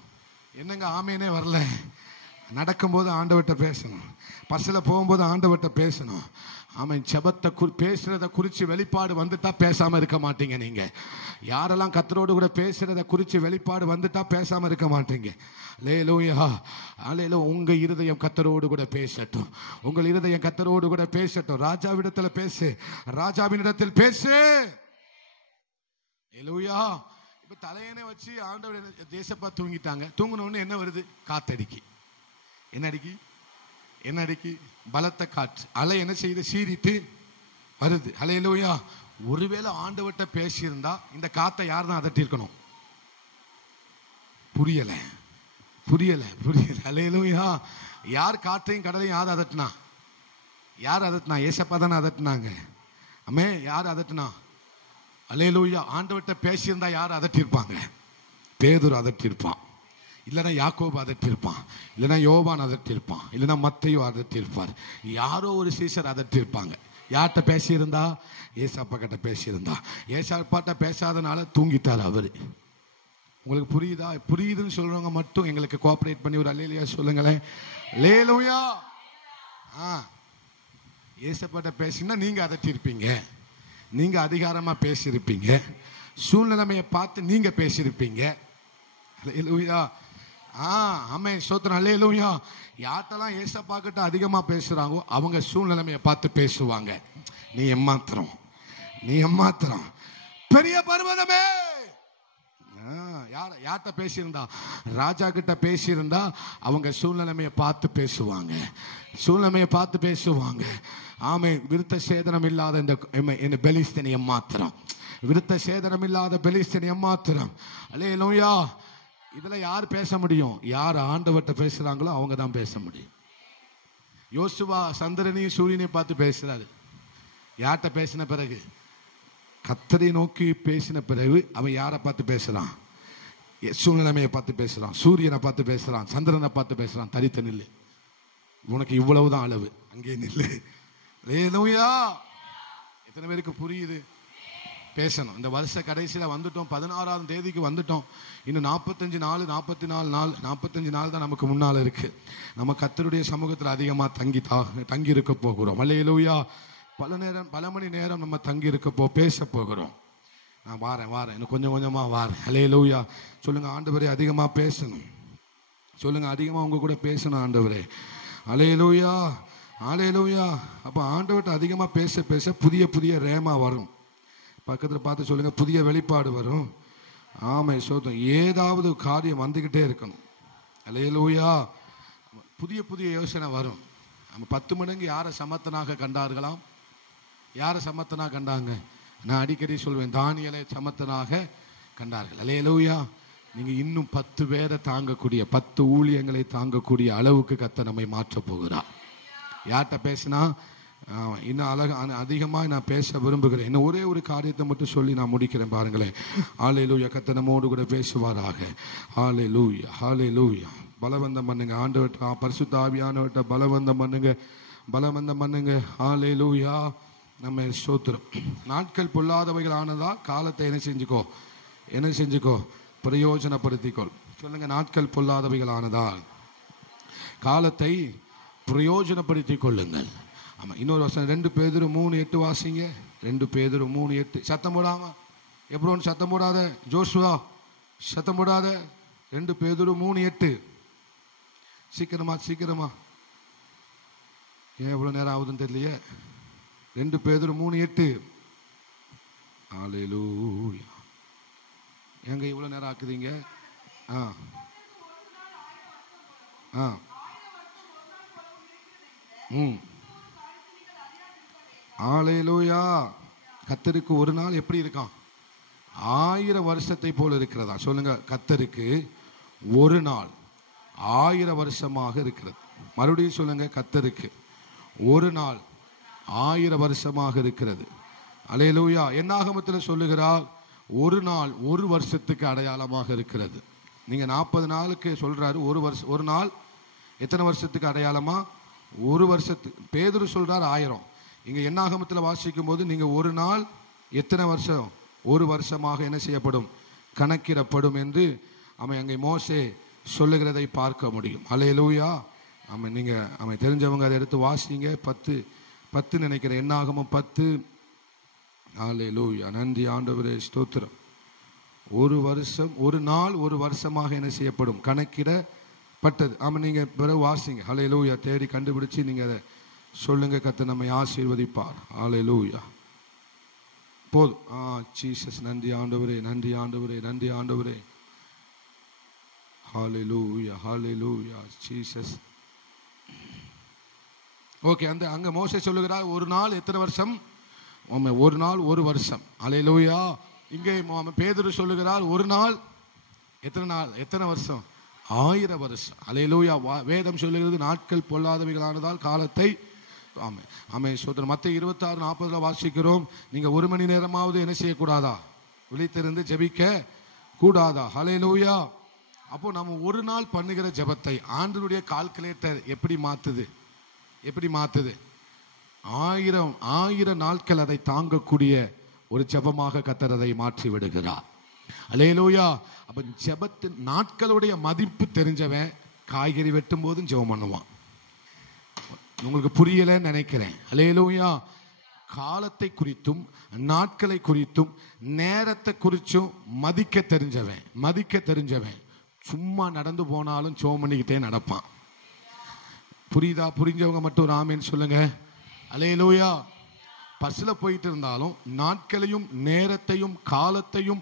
என்னங்க ஆமேனே வரல? நடக்கும்போது ஆண்டவர்ட்ட பேசணும். பஸ்ஸில் போகும்போது ஆண்டவர்ட்ட பேசணும். ஆமென். ஜெபத்தை பேசுறத குறிச்சு வெளிப்பாடு வந்துட்டா பேசாம இருக்க மாட்டீங்க. நீங்க யாரெல்லாம் கர்த்தரோடு கூட பேசுறத குறிச்சு வெளிப்பாடு வந்துட்டா பேசாம இருக்க மாட்டீங்க. அல்லேலூயா, அல்லேலூயா. உங்க இருதயம் கர்த்தரோடு கூட பேசட்டும். உங்கள் இருதயம் கர்த்தரோடு கூட பேசட்டும். ராஜாவிடத்துல பேசு, ராஜாவினிடத்தில் பேசு. அல்லேலூயா. இப்ப தலையணை வச்சு ஆண்டவர் தேசப்பா தூங்கிட்டாங்க. தூங்கினோன்னு என்ன வருது? காத்தடிக்கு. என்ன அடிக்கி? என்ன அடிக்கி? பலத்த காற்று. அலை என்ன செய்து? சீறிட்டு வருது. அல்லேலூயா. ஒருவேளை ஆண்டவர்கிட்ட பேசியிருந்தா இந்த காத்தை யார் தான் அதட்டிருக்கணும்? புரியல. அல்லேலூயா. யார் காற்றையும் கடலையும் யார் அதட்டினா? யார் அதட்டினா? ஏசப்பா தானே அதட்டினாங்க. அம்மே, யார் அதட்டினா? அல்லேலூயா. ஆண்டவர்கிட்ட பேசியிருந்தா யார் அதட்டிருப்பாங்க? பேதுரு அதட்டிருப்பான், இல்லைன்னா யாக்கோபு அதட்டிருப்பான், இல்லைன்னா யோவான் அதட்டிருப்பான், இல்லைன்னா மத்தேயு அதட்டிருப்பார். யாரோ ஒரு சீசர் அதட்டிருப்பாங்க. யார்கிட்ட பேசியிருந்தா? ஏசப்பா கிட்ட பேசியிருந்தா. ஏசப்பாட்ட பேசாதனால தூங்கிட்டார் அவரு. உங்களுக்கு புரியுதா? புரியுதுன்னு சொல்றவங்க மட்டும் எங்களுக்கு கோஆபரேட் பண்ணி ஒரு அல்லேலூயா சொல்லுங்களேன். அல்லேலூயா. ஏசப்பாட்ட பேசினா நீங்க அதட்டிருப்பீங்க, நீங்க அதிகாரமா பேசியிருப்பீங்க, சூழ்நிலைமையை பார்த்து நீங்க பேசியிருப்பீங்க. அல்லேலூயா. ஆமென், ஸ்தோத்திரம். அல்லேலூயா. யார்ட்டெல்லாம் ஏசப்பா கிட்ட அதிகமா பேசுறாங்களோ அவங்க சூழ்நிலைமையை பார்த்து பேசுவாங்க. நீ எம்மாத்திரம், நீ எம்மாத்திரம் பெரிய பர்வதமே. யார்கிட்ட பேசியிருந்தா? ராஜா கிட்ட பேசியிருந்தா அவங்க சூழ்நிலைமையை பார்த்து பேசுவாங்க, சூழ்நிலைமையை பார்த்து பேசுவாங்க. ஆமென். விருத்த சேதனம் இல்லாத இந்த பெலிஸ்தீன் எம்மாத்திரம், விருத்த சேதனம் இல்லாத பெலிஸ்தீன் எம்மாத்திரம். அல்லேலூயா. இதுல யார் பேச முடியும்? யார் ஆண்டவர்கிட்ட பேசுறாங்களோ அவங்க தான் பேச முடியும். யோசுவா சந்திரனையும் சூரியனையும் பார்த்து பேசுறாரு. யார்கிட்ட பேசின பிறகு? கர்த்தரை நோக்கி பேசின பிறகு அவன் யாரை பார்த்து பேசுறான்? சூழ்நிலைமையை பார்த்து பேசுறான், சூரியனை பார்த்து பேசுறான், சந்திரனை பார்த்து பேசுறான். தரித்த நில்லு, உனக்கு இவ்வளவுதான் அளவு, அங்கே நில்லு. அல்லேலூயா. எத்தனை பேருக்கு புரியுது? பேசணும். இந்த வருஷ கடைசியில் வந்துட்டோம், 16ஆம் தேதிக்கு வந்துட்டோம். இன்னும் 44 நாள் தான் நமக்கு முன்னால் இருக்கு. நம்ம கர்த்தருடைய சமூகத்தில் அதிகமாக தங்கி இருக்க போகிறோம். அல்லேலூயா. பல மணி நேரம் நம்ம தங்கி இருக்க பேச போகிறோம். நான் வாரேன் இன்னும் கொஞ்சமா வாரேன். அல்லேலூயா. சொல்லுங்க, ஆண்டவரே அதிகமாக பேசணும். சொல்லுங்க, அதிகமாக உங்க கூட பேசணும் ஆண்டவரே. அல்லேலூயா, அல்லேலூயா. அப்போ ஆண்டவர்கிட்ட அதிகமாக பேச புதிய ரேமா வரும். பக்கத்தில் பார்த்து சொல்லுங்க, புதிய வெளிப்பாடு வரும். ஆமை சோதம். ஏதாவது காரியம் வந்துகிட்டே இருக்கணும். அல்லேலூயா. புதிய யோசனை வரும். நம்ம 10 மடங்கு யாரை சமத்தனாக கண்டார்களாம்? யாரை சமத்தனாக கண்டாங்க? நான் அடிக்கடி சொல்வேன், தானியேலை சமத்தனாக கண்டார்கள். அல்லேலூயா. நீங்க இன்னும் 10 பேரை தாங்கக்கூடிய, 10 ஊழியங்களை தாங்கக்கூடிய அளவுக்கு கர்த்தர் நம்மை மாற்ற போகிறார். யார்கிட்ட பேசினா? இன்னும் அதிகமாக நான் பேச விரும்புகிறேன். இன்னும் ஒரே ஒரு காரியத்தை மட்டும் சொல்லி நான் முடிக்கிறேன். பாருங்களேன். ஹல்லேலூயா. கர்த்தர் நம்மோடு கூட பேசுவாராக. ஹல்லேலூயா, ஹல்லேலூயா. பலவந்தம் பண்ணுங்க ஆண்டவர்ட்ட, பரிசுத்த ஆவியானவர்ட்ட பலவந்தம் பண்ணுங்க. ஹல்லேலூயா. நம்ம ஸ்தோத்திரம். நாட்கள் பொல்லாதவைகள் ஆனதா காலத்தை என்ன செஞ்சுக்கோ பிரயோஜனப்படுத்திக்கொள். சொல்லுங்க, நாட்கள் பொல்லாதவைகள் ஆனதா காலத்தை பிரயோஜனப்படுத்திக் கொள்ளுங்கள். ஆமா, இன்னொரு வருஷம் 2 பேதுரு 3:8 வாசிங்க. 2 பேதுரு 3:8. சத்தம் போடாம எப்ரோன், சத்தம் போடாத. ஜோஷுவா, சத்தம் போடாத. 2 பேதுரு 3:8. சீக்கிரமா. ஏன் எவ்வளவு நேரம் ஆகுதுன்னு தெரியலையே. 2 பேதுரு 3:8. ஹல்லேலூயா. எங்க இவ்வளவு நேரம் ஆக்குறீங்க? ஹல்லேலூயா. கர்த்தருக்கு ஒரு நாள் எப்படி இருக்கான்? 1000 வருஷத்தை போல இருக்கிறதா? சொல்லுங்க, கர்த்தருக்கு ஒரு நாள் 1000 வருஷமாக இருக்கிறது. மறுபடியும் சொல்லுங்க, கர்த்தருக்கு ஒரு நாள் 1000 வருஷமாக இருக்கிறது. அல்லேலூயா. என்னாகமத்தில் சொல்லுகிறார், ஒரு நாள் ஒரு வருஷத்துக்கு அடையாளமாக இருக்கிறது. நீங்க 40 நாளுக்கு சொல்றாரு, ஒரு நாள் எத்தனை வருஷத்துக்கு அடையாளமா? ஒரு வருஷத்துக்கு. பேதுரு சொல்றார் 1000. இங்க என்னாகமத்தில் வாசிக்கும் போது நீங்க ஒரு நாள் எத்தனை வருஷம்? ஒரு வருஷமாக என்ன செய்யப்படும்? கணக்கிடப்படும் என்று அங்கே மோசே சொல்லுகிறதை பார்க்க முடியும். அல்லேலூயா. நீங்க தெரிஞ்சவங்க அதை எடுத்து வாசிங்க. 10 நினைக்கிறேன், என்னாகமம் 10. ஹல்லேலூயா, நன்றி ஆண்டவரே, ஸ்தோத்திரம். ஒரு வருஷம், ஒரு நாள் ஒரு வருஷமாக என்ன செய்யப்படும், கணக்கிடப்பட்டது. ஆமா, நீங்க பிறகு வாசிங்க. ஹல்லேலூயா, தேடி கண்டுபிடிச்சு நீங்க அதை சொல்லுங்க. கர்த்தர் நம்மை ஆசீர்வதிப்பார். ஹல்லேலூயா. போதும். ஜீசஸ், நன்றி ஆண்டவரே, நன்றி ஆண்டவரே, நன்றி ஆண்டவரே. ஹல்லேலூயா, ஹல்லேலூயா, ஜீசஸ். ஓகே, அங்க மோசே சொல்லுகிறார், ஒரு நாள் எத்தனை வருஷம்? ஒரு நாள் ஒரு வருஷம். ஹல்லேலூயா. இங்கே பேதுரு சொல்லுகிறார், ஒரு நாள் எத்தனை நாள், எத்தனை வருஷம்? 1000 வருஷம். ஹல்லேலூயா. வேதம் சொல்லுகிறது, நாட்கள் பொல்லாதவைகளானதால் காலத்தை. ஆமே, ஆமே, சோதரன். மத்தேயு 26:40 வாசிக்கிறோம், நீங்க 1 மணி நேரமாவது என்ன செய்யக்கூடாதா? விழித்திருந்து ஜெபிக்க கூடாதா? ஹல்லேலூயா. அப்போ நம்ம ஒரு நாள் பண்ணுகிற ஜெபத்தை ஆண்டவருடைய கால்குலேட்டர் எப்படி மாத்துது? எப்படி மாத்துது? 1000 நாட்கள் அதை தாங்கக்கூடிய ஒரு ஜெபமாக கர்த்தர் அதை மாற்றி விடுகிறார். ஹல்லேலூயா. அப்ப ஜெபத்தின் நாட்களுடைய மதிப்பு தெரிஞ்சவன் காய்கறி வெட்டும் போதும் ஜெபம் பண்ணுவான். உங்களுக்கு புரியலன்னு நினைக்கிறேன். ஹல்லேலூயா. காலத்தை குறித்தும் நாட்களை குறித்தும் நேரத்தை குறிச்சும் மதிக்க தெரிஞ்சவன் சும்மா நடந்து போனாலும் ஜெபம் பண்ணிக்கிட்டே நடப்பான். புரியுதா? புரிஞ்சவங்க மட்டும் ஒரு ஆமேன்னு சொல்லுங்க. ஹல்லேலூயா. பஸ்ல போயிட்டு இருந்தாலும் நாட்களையும் நேரத்தையும் காலத்தையும்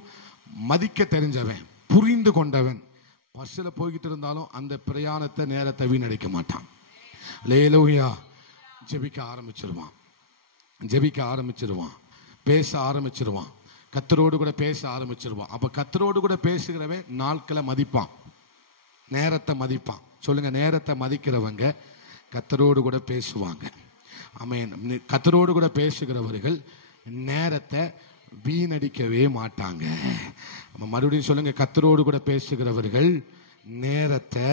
மதிக்க தெரிஞ்சவன், புரிந்து கொண்டவன், பஸ்ல போய்கிட்டு இருந்தாலும் அந்த பிரயாணத்தை நேரத்தை வீணடிக்க மாட்டான். ஹல்லேலூயா. ஜெபிக்க ஆரம்பிச்சிருவான், பேச ஆரம்பிச்சிருவான், கர்த்தரோடு கூட பேச ஆரம்பிச்சிருவான். அப்ப கர்த்தரோடு கூட பேசுகிறவன் நாட்களை மதிப்பான், நேரத்தை மதிப்பான். சொல்லுங்க, நேரத்தை மதிக்கிறவங்க கர்த்தரோடு கூட பேசுவாங்க. ஆமென். கர்த்தரோடு கூட பேசுகிறவர்கள் நேரத்தை வீணடிக்கவே மாட்டாங்க. மறுபடியும் சொல்லுங்க, கர்த்தரோடு கூட பேசுகிறவர்கள் நேரத்தை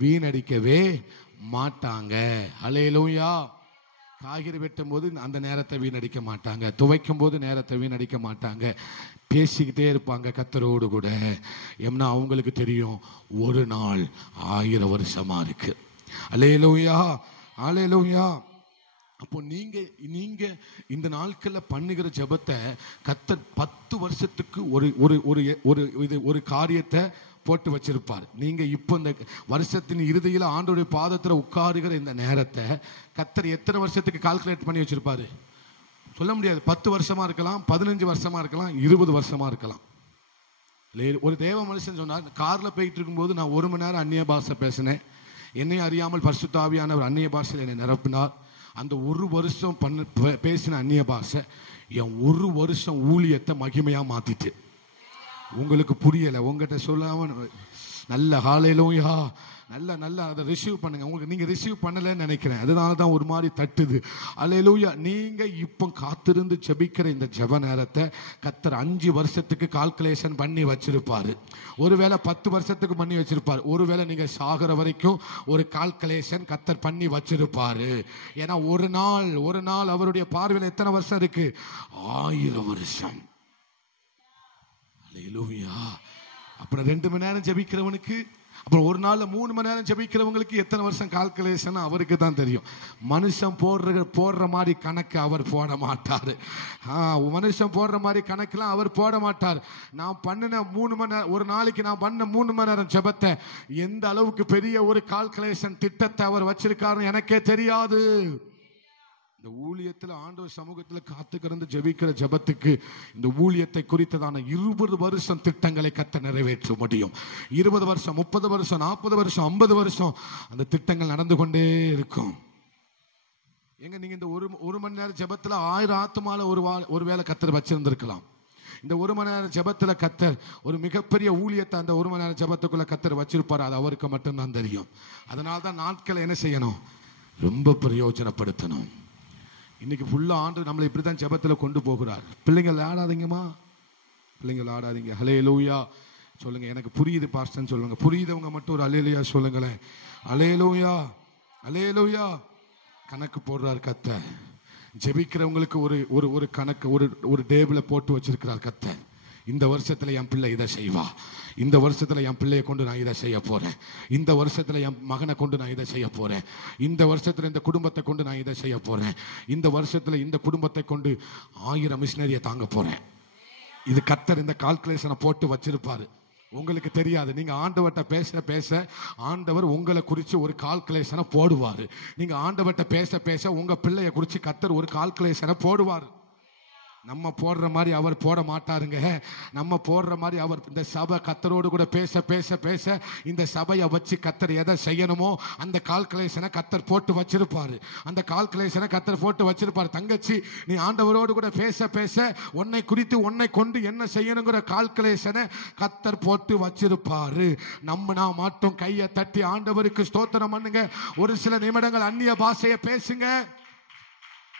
வீணடிக்கவே மாட்டாங்க. ஹல்லேலூயா. காய்கறி வெட்டும் போது அந்த நேரத்தை வீணடிக்க மாட்டாங்க, துவைக்கும் போது நேரத்தை வீணடிக்க மாட்டாங்க, பேசிக்கிட்டே இருப்பாங்க கர்த்தரோடு கூட. ஏன்னா அவங்களுக்கு தெரியும், ஒரு நாள் 1000 வருஷமா இருக்கு. ஹல்லேலூயா, ஹல்லேலூயா. அப்போ நீங்க இந்த நாட்கள்ல பண்ணுகிற ஜெபத்தை கர்த்தர் 10 வருஷத்துக்கு ஒரு காரியத்தை போட்டு வச்சிருப்பார். நீங்க இப்போ இந்த வருஷத்தின் இறுதியில் ஆண்டோடைய பாதத்துல உட்காருகிற இந்த நேரத்தை கர்த்தர் எத்தனை வருஷத்துக்கு கால்குலேட் பண்ணி வச்சிருப்பாரு? சொல்ல முடியாது. 10 வருஷமா இருக்கலாம், 15 வருஷமா இருக்கலாம், 20 வருஷமா இருக்கலாம். ஒரு தேவ மனுஷன் சொன்னார், கார்ல போயிட்டு இருக்கும்போது நான் 1 மணி நேரம் அந்நிய பாஷை பேசினேன். என்னை அறியாமல் பரிசுத்த ஆவியானவர் அந்நிய பாஷையில் என்னை நிரப்பினார். அந்த 1 வருஷம் பேசின அந்நிய பாஷை என் 1 வருஷம் ஊழியத்தை மகிமையா மாத்திட்டு. உங்களுக்கு புரியல, உங்ககிட்ட சொல்லாம நல்ல ஹல்லேலூயா, நல்ல அதை ரிசீவ் பண்ணுங்க. உங்களுக்கு நீங்க ரிசீவ் பண்ணலன்னு நினைக்கிறேன், அதனால தான் ஒரு மாதிரி தட்டுது. ஹல்லேலூயா. நீங்க இப்போ காத்திருந்து ஜெபிக்கிற இந்த ஜெப நேரத்தை கர்த்தர் 5 வருஷத்துக்கு கால்குலேஷன் பண்ணி வச்சிருப்பாரு. ஒருவேளை 10 வருஷத்துக்கு பண்ணி வச்சிருப்பாரு. ஒருவேளை நீங்க சாகிற வரைக்கும் ஒரு கால்குலேஷன் கர்த்தர் பண்ணி வச்சிருப்பாரு. ஏன்னா ஒரு நாள் அவருடைய பார்வையில் எத்தனை வருஷம் இருக்கு? 1000 வருஷம். ஹல்லேலூயா. அப்புறம் 2 மணி நேரம் ஜெபிக்கிறவனுக்கு, அப்புறம் ஒரு நாள்ல 3 மணி நேரம் ஜெபிக்கிறவங்களுக்கு எத்தனை வருஷம் கால்குலேஷன் அவருக்கு தான் தெரியும். மனுஷன் போடுற மாதிரி கணக்கு அவர் போட மாட்டாரு. மனுஷன் போடுற மாதிரி கணக்கெல்லாம் அவர் போட மாட்டார். நான் பண்ணின 3 மணி நேரம், ஒரு நாளைக்கு நான் பண்ண 3 மணி நேரம் ஜெபத்தை எந்த அளவுக்கு பெரிய ஒரு கால்குலேஷன் திட்டத்தை அவர் வச்சிருக்காருன்னு எனக்கே தெரியாது. இந்த ஊழியத்தில் ஆண்டவர் சமூகத்தில் காத்து கிடந்து ஜெபிக்கிற ஜெபத்துக்கு இந்த ஊழியத்தை குறித்ததான 20 வருஷம் திட்டங்களை கர்த்தர் நிறைவேற்ற முடியும். 20 வருஷம், 30 வருஷம், 40 வருஷம், 50 வருஷம் அந்த திட்டங்கள் நடந்து கொண்டே இருக்கும். எங்க நீங்க இந்த ஒரு மணி நேரம் ஜெபத்துல 1000 ஆத்துமால ஒரு வேளை கர்த்தர் வச்சிருந்திருக்கலாம். இந்த 1 மணி நேரம் ஜெபத்துல கர்த்தர் ஒரு மிகப்பெரிய ஊழியத்தை அந்த 1 மணி நேரம் ஜெபத்துக்குள்ள கர்த்தர் வச்சிருப்பார். அது அவருக்கு மட்டும்தான் தெரியும். அதனால்தான் நாட்களை என்ன செய்யணும்? ரொம்ப பிரயோஜனப்படுத்தணும். இன்னைக்கு ஃபுல்லா ஆண்டு நம்மளை இப்படித்தான் ஜெபத்துல கொண்டு போகிறார். பிள்ளைங்கள் ஆடாதீங்கம்மா, பிள்ளைங்கள் ஆடாதீங்க. ஹல்லேலூயா சொல்லுங்க. எனக்கு புரியுது பாஸ்டர்னு சொல்லுங்க. புரியுதவங்க மட்டும் ஒரு ஹல்லேலூயா சொல்லுங்களேன். ஹல்லேலூயா, ஹல்லேலூயா. கணக்கு போடுறார் கர்த்தர். ஜெபிக்கிறவங்களுக்கு ஒரு கணக்கு, ஒரு டேபிள போட்டு வச்சிருக்கிறார் கர்த்தர். இந்த வருஷத்துல என் பிள்ளை இதை செய்வா, இந்த வருஷத்துல என் பிள்ளையை கொண்டு நான் இதை செய்ய போறேன், இந்த வருஷத்துல என் மகனை கொண்டு நான் இதை செய்ய போறேன், இந்த வருஷத்துல இந்த குடும்பத்தை கொண்டு நான் இதை செய்ய போறேன், இந்த வருஷத்துல இந்த குடும்பத்தை கொண்டு 1000 மிஷினரியை தாங்க போறேன். இது கர்த்தர் இந்த கால்குலேஷனை போட்டு வச்சிருப்பாரு. உங்களுக்கு தெரியாது. நீங்க ஆண்டவர்கிட்ட பேச பேச ஆண்டவர் உங்களை குறித்து ஒரு கால்குலேஷனை போடுவாரு. நீங்க ஆண்டவர்கிட்ட பேச பேச உங்க பிள்ளைய குறித்து கர்த்தர் ஒரு கால்குலேஷனை போடுவார். நம்ம போடுற மாதிரி அவர் போட மாட்டாருங்க. நம்ம போடுற மாதிரி அவர் இந்த சபை கர்த்தரோடு கூட பேச பேச பேச இந்த சபையை வச்சு கர்த்தர் எதை செய்யணுமோ அந்த கால்குலேஷனை கர்த்தர் போட்டு வச்சிருப்பாரு. அந்த கால்குலேஷனை கர்த்தர் போட்டு வச்சிருப்பாரு. தங்கச்சி, நீ ஆண்டவரோடு கூட பேச பேச உன்னை குறித்து உன்னை கொண்டு என்ன செய்யணுங்கிற கால்குலேஷனை கர்த்தர் போட்டு வச்சிருப்பாரு. நான் மட்டும் கையை தட்டி ஆண்டவருக்கு ஸ்தோத்திரம் பண்ணுங்க. ஒரு சில நிமிடங்கள் அந்நிய பாஷையை பேசுங்க.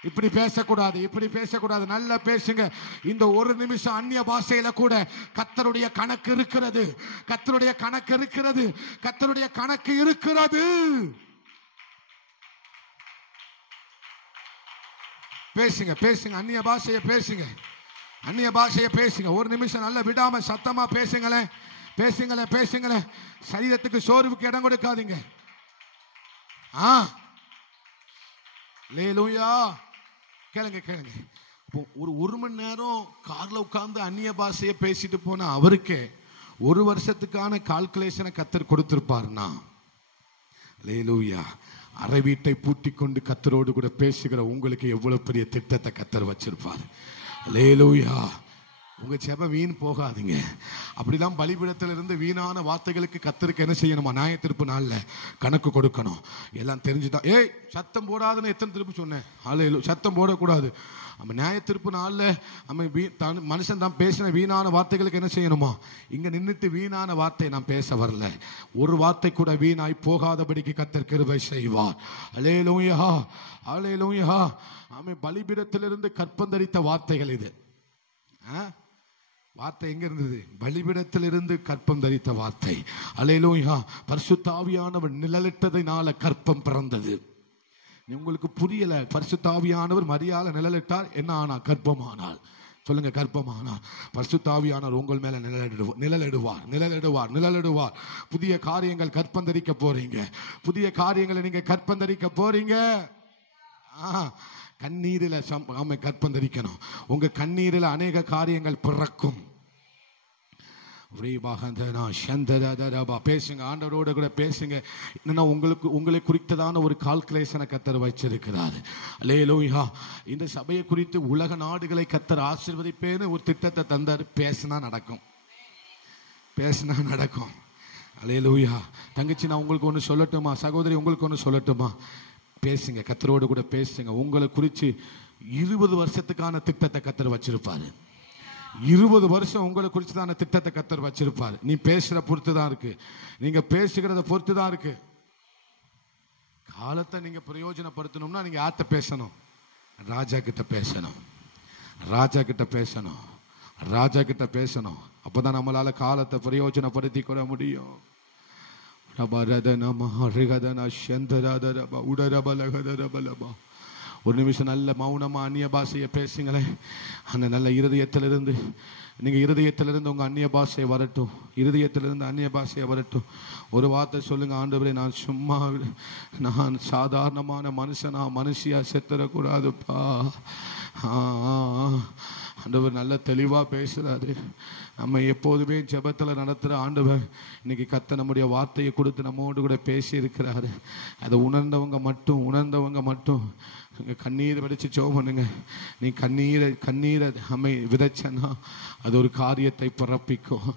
இப்படி பேசக்கூடாது, இப்படி பேசக்கூடாது. நல்லா பேசுங்க. இந்த ஒரு நிமிஷம் அந்நிய பாஷையில கூட கர்த்தருடைய கணக்கு இருக்கிறது. கர்த்தருடைய கணக்கு இருக்கிறது. கர்த்தருடைய கணக்கு இருக்கிறது. பேசுங்க, பேசுங்க. அந்நிய பாஷையை பேசுங்க. அந்நிய பாஷையை பேசுங்க. ஒரு நிமிஷம் நல்லா விடாம சத்தமா பேசுங்களேன். பேசுங்களேன், பேசுங்களேன். சரீரத்துக்கு சோர்வுக்கு இடம் கொடுக்காதீங்க. அல்லேலூயா. கேளுங்க, கேளுங்க. ஒரு மணி நேரம் கார்ல உட்கார்ந்து அந்நிய பாஷையை பேசிட்டு போன அவருக்கே ஒரு வருஷத்துக்கான கால்குலேஷனை கர்த்தர் கொடுத்திருப்பாருன்னா, அல்லேலூயா, அரை வீட்டை பூட்டி கொண்டு கர்த்தரோடு கூட பேசுகிற உங்களுக்கு எவ்வளவு பெரிய திட்டத்தை கர்த்தர் வச்சிருப்பார். அல்லேலூயா. உங்க ஜெபம் வீண் போகாதீங்க. அப்படிதான் பலிபீடத்தில் இருந்து வீணான வார்த்தைகளுக்கு கர்த்தருக்கு என்ன செய்யணுமா? நியாய தீர்ப்பு நாள்ல கணக்கு கொடுக்கணும். எல்லாம் தெரிஞ்சுதான். ஏய், சத்தம் போடாதுன்னு எத்தனை திருப்பி சொன்னேன்? சத்தம் போடக்கூடாது. நம்ம நியாய தீர்ப்பு நாள்ல நம்ம மனுஷன் தான் பேசின வீணான வார்த்தைகளுக்கு என்ன செய்யணுமா? இங்க நின்றுட்டு வீணான வார்த்தை நான் பேச வரல, ஒரு வார்த்தை கூட வீணாய் போகாதபடிக்கு கர்த்தர் கிருபை செய்வார். அல்லேலூயா, அல்லேலூயா. ஆமென். பலிபீடத்திலிருந்து கற்பந்தரித்த வார்த்தைகள் இது. வார்த்தை எங்க இருந்தது? பலிபீடத்திலிருந்து கற்பம் தரித்த வார்த்தை. அல்லேலூயா. பரிசுத்த ஆவியானவர் நிழலிட்டதினால கற்பம் பிறந்தது. உங்களுக்கு புரியல. பரிசுத்த ஆவியானவர் மரியாதை நிழலிட்டார், என்ன ஆனா? கற்பமானாள். சொல்லுங்க, கற்பமானார். பரிசுத்த ஆவியானவர் உங்கள் மேல நிழலிடுவார், நிழலிடுவார், நிழலிடுவார். புதிய காரியங்கள் கற்பந்தரிக்க போறீங்க. புதிய காரியங்களை நீங்க கற்பந்தரிக்க போறீங்க. கண்ணீரில் கற்பந்தரிக்கணும். உங்க கண்ணீரில் அநேக காரியங்கள் பிறக்கும். பேசுங்க, ஆண்டவரோட கூட பேசுங்க. என்னன்னா உங்களை குறித்ததான ஒரு கால்குலேஷனை கர்த்தர் வச்சிருக்கிறார். அல்லேலூயா. இந்த சபையை குறித்து உலக நாடுகளை கர்த்தர் ஆசீர்வதிப்பேன்னு ஒரு திட்டத்தை தந்தார். பேசினா நடக்கும், பேசினா நடக்கும். அல்லேலூயா. தங்கச்சி, நான் உங்களுக்கு ஒன்று சொல்லட்டுமா? சகோதரி, உங்களுக்கு ஒன்று சொல்லட்டுமா? பேசுங்க, கர்த்தரோடு கூட பேசுங்க. உங்களை குறித்து 20 வருஷத்துக்கான திட்டத்தை கர்த்தர் வச்சிருப்பாரு. 20 வருஷம் உங்களை குறிச்சுதான திட்டத்தை கர்த்தர் வச்சிருப்பாரு. நீ பேசுற பொறுத்து தான் இருக்கு, நீங்க பேசுகிறத பொறுத்து தான் இருக்கு. காலத்தை நீங்க பிரயோஜனப்படுத்தணும்னா நீங்க யார்கிட்ட பேசணும்? ராஜா கிட்ட பேசணும், ராஜா கிட்ட பேசணும், ராஜா கிட்ட பேசணும். அப்பதான் நம்மளால காலத்தை பிரயோஜனப்படுத்தி கொள்ள முடியும். ஒரு நிமிஷம் நல்ல மௌனமா அந்நிய பாஷையை பேசுங்களேன். அந்த நல்ல இருதயத்திலிருந்து, நீங்க இருதயத்திலிருந்து உங்க அந்நிய பாஷையை வரட்டும், இருதயத்திலிருந்து அந்நிய பாஷையை வரட்டும். ஒரு வார்த்தை சொல்லுங்க, ஆண்டவரே, நான் சும்மா, நான் சாதாரணமான மனுஷனா, மனுஷியா செத்துறக்கூடாதுப்பா. ஆண்டவர் நல்ல தெளிவா பேசுறாரு. நம்ம எப்போதுமே ஜெபத்துல நடத்துற ஆண்டவர் இன்னைக்கு கர்த்தர் நம்முடைய வார்த்தையை கொடுத்து நம்மோடு கூட பேசி இருக்கிறாரு. அதை உணர்ந்தவங்க மட்டும் கண்ணீர் வடிச்சு ஜெபம் பண்ணுங்க. நீ கண்ணீரை விதைச்சனா அது ஒரு காரியத்தை பிறப்பிக்கும்.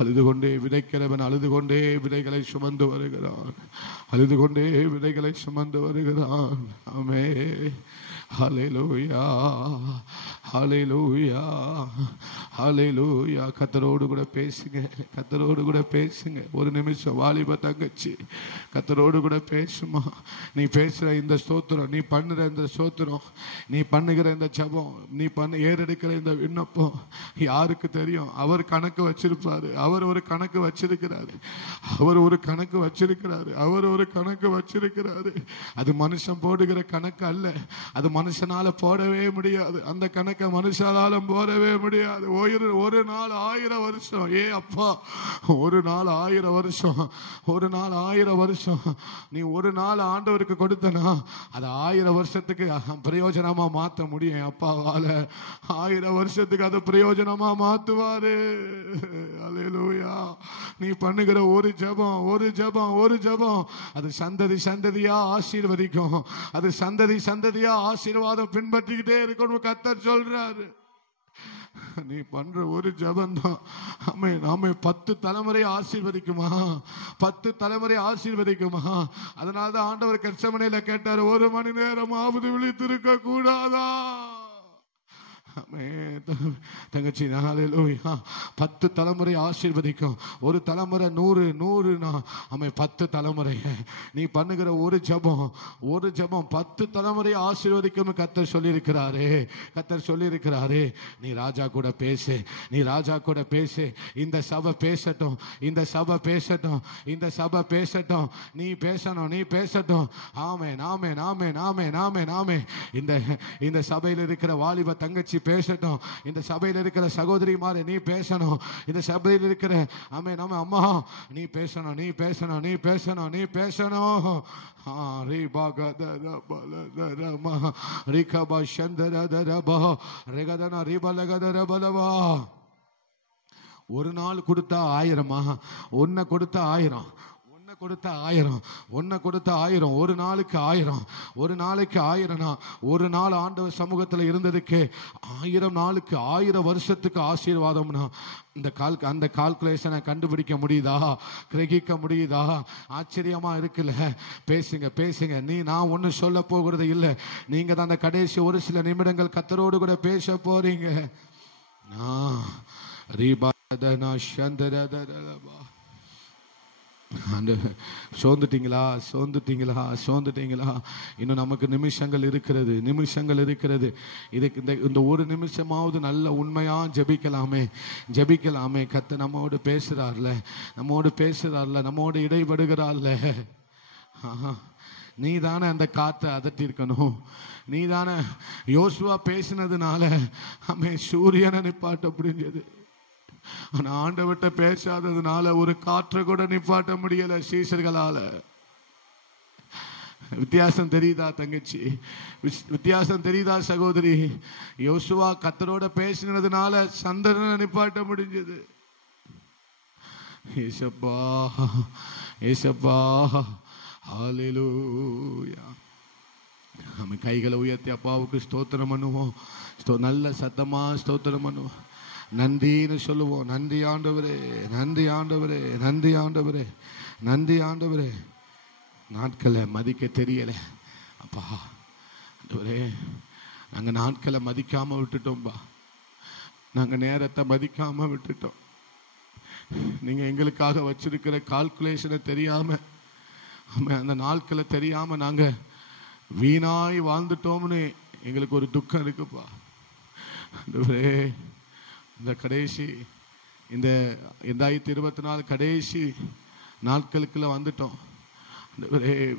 அழுது கொண்டே விதைக்கிறவன் அழுது கொண்டே விதைகளை சுமந்து வருகிறான், அழுது கொண்டே விதைகளை சுமந்து வருகிறான். ஆமே, ஹல்லேலூயா, ஹல்லேலூயா, ஹல்லேலூயா. கர்த்தரோடு கூட பேசுங்க, கர்த்தரோடு கூட பேசுங்க. ஒரு நிமிஷம் வாலிப தங்கச்சி, கர்த்தரோடு கூட பேசுமா. நீ பேசுற இந்த ஸ்தோத்திரம், நீ பண்ணுற இந்த ஸ்தோத்திரம், நீ பண்ணுகிற இந்த ஜெபம், நீ ஏறெடுக்கிற இந்த விண்ணப்பம் யாருக்கு தெரியும்? அவர் கணக்கு வச்சிருப்பாரு. அவர் ஒரு கணக்கு வச்சிருக்கிறாரு. அவர் ஒரு கணக்கு வச்சிருக்கிறாரு. அவர் ஒரு கணக்கு வச்சிருக்கிறாரு. அது மனுஷன் போடுகிற கணக்கு அல்ல. அது மனுஷனால போடவே முடியாது. அந்த கணக்கை மனுஷனால போடவே முடியாது. ஒரு நாள் 1000 வருஷம். அப்பா, ஒரு நாள் 1000 வருஷம். ஒரு நாள் 1000 வருஷம். நீ ஒரு நாள் ஆண்டவருக்கு கொடுத்தனா அது 1000 வருஷத்துக்கு பிரயோஜனமா மாத்த முடியும். அப்பாவால 1000 வருஷத்துக்கு அது பிரயோஜனமா மாத்துவாரு. அல்லேலூயா. நீ பண்ணுகிற ஒரு ஜெபம், ஒரு ஜெபம், ஒரு ஜெபம், அது சந்ததி சந்ததியா ஆசீர்வதிக்கும். அது சந்ததி சந்ததியா ஆசீர்வாதம் பின்பற்றிக்கிட்டே இருக்கணும். கர்த்தர் சொல்றாரு. நீ பண்ற ஒரு ஜெபம் தான் நாம 10 தலைமுறை ஆசீர்வதிக்குமா? 10 தலைமுறை ஆசீர்வதிக்குமா? அதனாலதான் ஆண்டவர் கெத்செமனேல கேட்டார், 1 மணி நேரமாவது விழித்திருக்க கூடாதா? தங்கச்சி, 10 தலைமுறை ஆசீர்வதிக்கும். ஒரு தலைமுறை 100 10 தலைமுறை. நீ பண்ணுகிற ஒரு ஜெபம், ஒரு ஜெபம் 10 தலைமுறை ஆசீர்வதிக்கும். கர்த்தர் சொல்லியிருக்கிறாரு. கர்த்தர் சொல்லியிருக்கிறாரு. நீ ராஜா கூட பேசு, நீ ராஜா கூட பேசு. இந்த சபை பேசட்டும், இந்த சபை பேசட்டும், இந்த சபை பேசட்டும். நீ பேசணும், நீ பேசட்டும். ஆமென், ஆமென், ஆமென், ஆமென், ஆமென், ஆமென். இந்த சபையில் இருக்கிற வாலிப தங்கச்சி பேசட்டும். இந்த சபையில் இருக்கிற சகோதரிமாரே நீ பேசணும். இந்த சபையில் இருக்கிற நம்ம அம்மா நீ பேசணும், நீ பேசணும், நீ பேசணும், நீ பேசணும். ஒரு நாள் கொடுத்தா 1000, ஒன்ன கொடுத்தா 1000, கொடுத்த 1000, ஒன்ன கொடுத்த 1000, ஒரு நாளுக்கு 1000, ஒரு நாளைக்கு 1000. ஒரு நாள் ஆண்டவர் சமூகத்தில் இருந்ததுக்கு 1000 நாளுக்கு 1000 வருஷத்துக்கு ஆசீர்வாதம்னா அந்த கால்குலேஷனை கண்டுபிடிக்க முடியுதா? கிரகிக்க முடியுதா? ஆச்சரியமா இருக்குல்ல? பேசுங்க, பேசுங்க. நான் ஒண்ணு சொல்ல போகிறது இல்லை. நீங்க தான் அந்த கடைசி ஒரு சில நிமிடங்கள் கர்த்தரோடு கூட பேச போறீங்க. சோர்ந்துட்டீங்களா? சோர்ந்துட்டீங்களா? சோர்ந்துட்டீங்களா? இன்னும் நமக்கு நிமிஷங்கள் இருக்கிறது, நிமிஷங்கள் இருக்கிறது. இதுக்கு இந்த ஒரு நிமிஷமாவது நல்ல உண்மையா ஜெபிக்கலாமே, ஜெபிக்கலாமே. கர்த்தர் நம்மோடு பேசுறார்ல, நம்மோடு பேசுறார்ல, நம்மோடு இடைபடுகிறார்ல. நீ தானே அந்த காற்றை அதட்டி இருக்கணும். நீ தானே யோசுவா பேசினதுனால சூரியனை நிப்பாட்ட முடிஞ்சது. ஆனா ஆண்டவர்கிட்ட பேசாததுனால ஒரு காற்றை கூட நிப்பாட்ட முடியல சீஷர்களால. வித்தியாசம் தெரியுதா தங்கச்சி? வித்தியாசம் தெரியுதா சகோதரி? யோசுவா கர்த்தரோட பேசினதுனால சந்திரனை நிப்பாட்ட முடிஞ்சது. ஏசப்பா, ஏசப்பா, ஹல்லேலூயா. நம்ம கைகளை உயர்த்தி அப்பாவுக்கு ஸ்தோத்திரம் பண்ணுவோம். நல்ல சத்தமா ஸ்தோத்திரம் பண்ணுவோம். நன்றின்னு சொல்லுவோம். நன்றி ஆண்டவரே, நன்றி ஆண்டவரே, நன்றி ஆண்டவரே, நன்றி ஆண்டவரே. நாட்களை மதிக்க தெரியல அப்பா. ஆண்டவரே, நாங்க நாட்களை மதிக்காம விட்டுட்டோம்பா. நாங்க நேரத்தை மதிக்காம விட்டுட்டோம். நீங்க எங்களுக்காக வச்சிருக்கிற கால்குலேஷனை தெரியாம, அந்த நாட்களை தெரியாம நாங்க வீணாய் வாழ்ந்துட்டோம்னு எங்களுக்கு ஒரு துக்கம் இருக்குப்பா. ஆண்டவரே, இந்த கடைசி இந்த 2024 கடைசி நாட்களுக்குள்ள வந்துட்டோம்.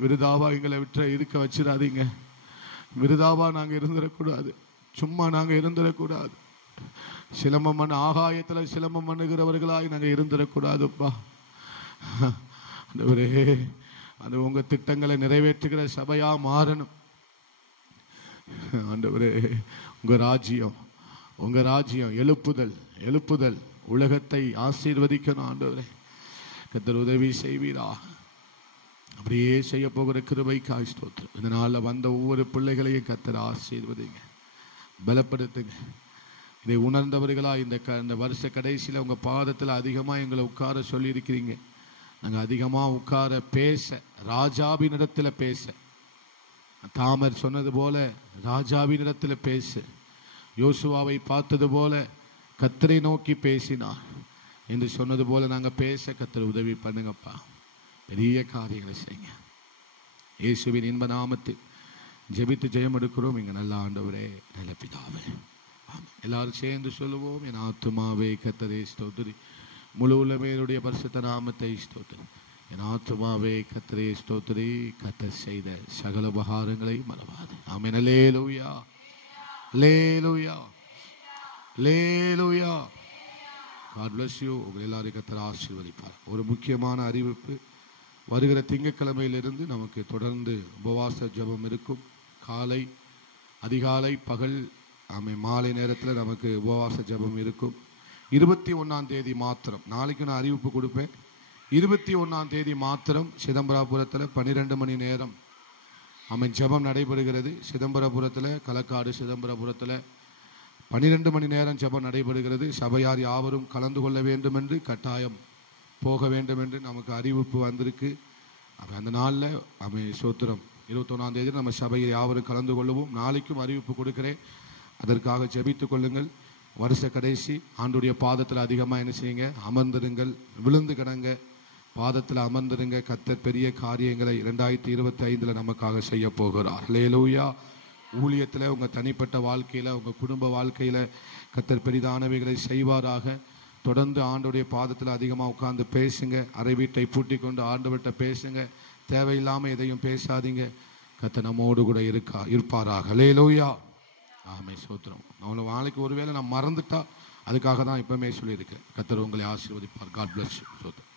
விருதாவா எங்களை விட்டு இருக்க வச்சிடாதீங்க. விருதாவா நாங்க இருந்துடக்கூடாது. சும்மா நாங்க இருந்துடக்கூடாது. சிலம்பம் பண்ண ஆகாயத்துல சிலம்பம் பண்ணுகிறவர்களாய் நாங்க இருந்துடக்கூடாதுப்பா. அது உங்க திட்டங்களை நிறைவேற்றுகிற சபையா மாறணும் ஆண்டவரே. உங்க ராஜ்யம், உங்க ராஜ்யம் எழுப்புதல், எழுப்புதல் உலகத்தை ஆசீர்வதிக்கணும் ஆண்டவரே. கர்த்தர் உதவி செய்வீரா? அப்படியே செய்ய போகிற கிருபைக்காய் ஸ்தோத்திரம். இதனால வந்த ஒவ்வொரு பிள்ளைகளையும் கர்த்தர் ஆசீர்வதிங்க, பலப்படுத்துங்க. இதை உணர்ந்தவர்களா இந்த வருஷ கடைசியில உங்க பாதத்துல அதிகமா எங்களை உட்கார சொல்லி இருக்கிறீங்க. நாங்க அதிகமா உட்கார பேச, ராஜாவின் இடத்துல பேச, தாமர் சொன்னது போல ராஜாவினிடத்தில் பேசு. யோசுவாவை பார்த்தது போல கர்த்தரை நோக்கி பேசினார் என்று சொன்னது போல நாங்கள் பேச கர்த்தர் உதவி பண்ணுங்கப்பா. பெரிய காரியங்களை செய்யுங்க. இயேசுவின் இன்ப நாமத்தில் ஜெபித்து ஜெயம் எடுக்கிறோம் எங்க நல்ல ஆண்டவரே, நல்ல பிதாவே. எல்லாரும் சேர்ந்து சொல்லுவோம். என் ஆத்துமாவே கர்த்தரை ஸ்தோத்திரி, முழு உள்ளமையுடைய பரிசுத்த நாமத்தை ஸ்தோத்திரி. என் ஆத்துமாவே கர்த்தரை ஸ்தோத்திரி, கர்த்தர் செய்த சகல உபகாரங்களை மறவாது. ஆமென். அல்லேலூயா, அல்லேலூயா, அல்லேலூயா. God bless you. உங்கள் எல்லாரையும் கர்த்தர் ஆசீர்வதிப்பார். ஒரு முக்கியமான அறிவிப்பு, வருகிற திங்கட்கிழமையிலிருந்து நமக்கு தொடர்ந்து உபவாச ஜெபம் இருக்கும். காலை, அதிகாலை, பகல், மாலை நேரத்தில் நமக்கு உபவாச ஜெபம் இருக்கும். 21ஆம் தேதி மாத்திரம், நாளைக்கு நான் அறிவிப்பு கொடுப்பேன். 21ஆம் தேதி மாத்திரம் சிதம்பரபுரத்தில் 12 மணி நேரம் ஜெபம் நடைபெறுகிறது. சிதம்பரபுரத்தில், களக்காடு சிதம்பரபுரத்தில் 12 மணி நேரம் ஜெபம் நடைபெறுகிறது. சபையார் யாவரும் கலந்து கொள்ள வேண்டும் என்று, கட்டாயம் போக வேண்டும் என்று நமக்கு அறிவிப்பு வந்திருக்கு. அந்த நாளில் சோத்திரம் 21ஆம் தேதி நம்ம சபையை யாவரும் கலந்து கொள்ளுவோம். நாளைக்கும் அறிவிப்பு கொடுக்கிறேன், அதற்காக ஜெபித்துக் கொள்ளுங்கள். வருஷ கடைசி, ஆண்டுடைய பாதத்தில் அதிகமாக என்ன செய்யுங்க, அமர்ந்திருங்கள், விழுந்து கிடங்க, பாதத்தில் அமர்ந்திருங்க. கர்த்தர் பெரிய காரியங்களை 2025 நமக்காக செய்ய போகிறார். அல்லேலூயா. ஊழியத்தில், உங்கள் தனிப்பட்ட வாழ்க்கையில், உங்கள் குடும்ப வாழ்க்கையில் கர்த்தர் பெரிதானவைகளை செய்வாராக. தொடர்ந்து ஆண்டோடைய பாதத்தில் அதிகமாக உட்கார்ந்து பேசுங்க. அறை வீட்டை பூட்டி கொண்டு ஆண்டவர்கிட்ட பேசுங்க. தேவையில்லாமல் எதையும் பேசாதீங்க. கர்த்தர் நம்மோடு கூட இருப்பாராக. அல்லேலூயா. ஆமே சோத்திரம். அவளை நாளைக்கு ஒருவேளை நான் மறந்துட்டா அதுக்காக தான் இப்பவுமே சொல்லியிருக்கேன். கர்த்தர் உங்களை ஆசீர்வதிப்பார். God bless you. சோத்திரம்.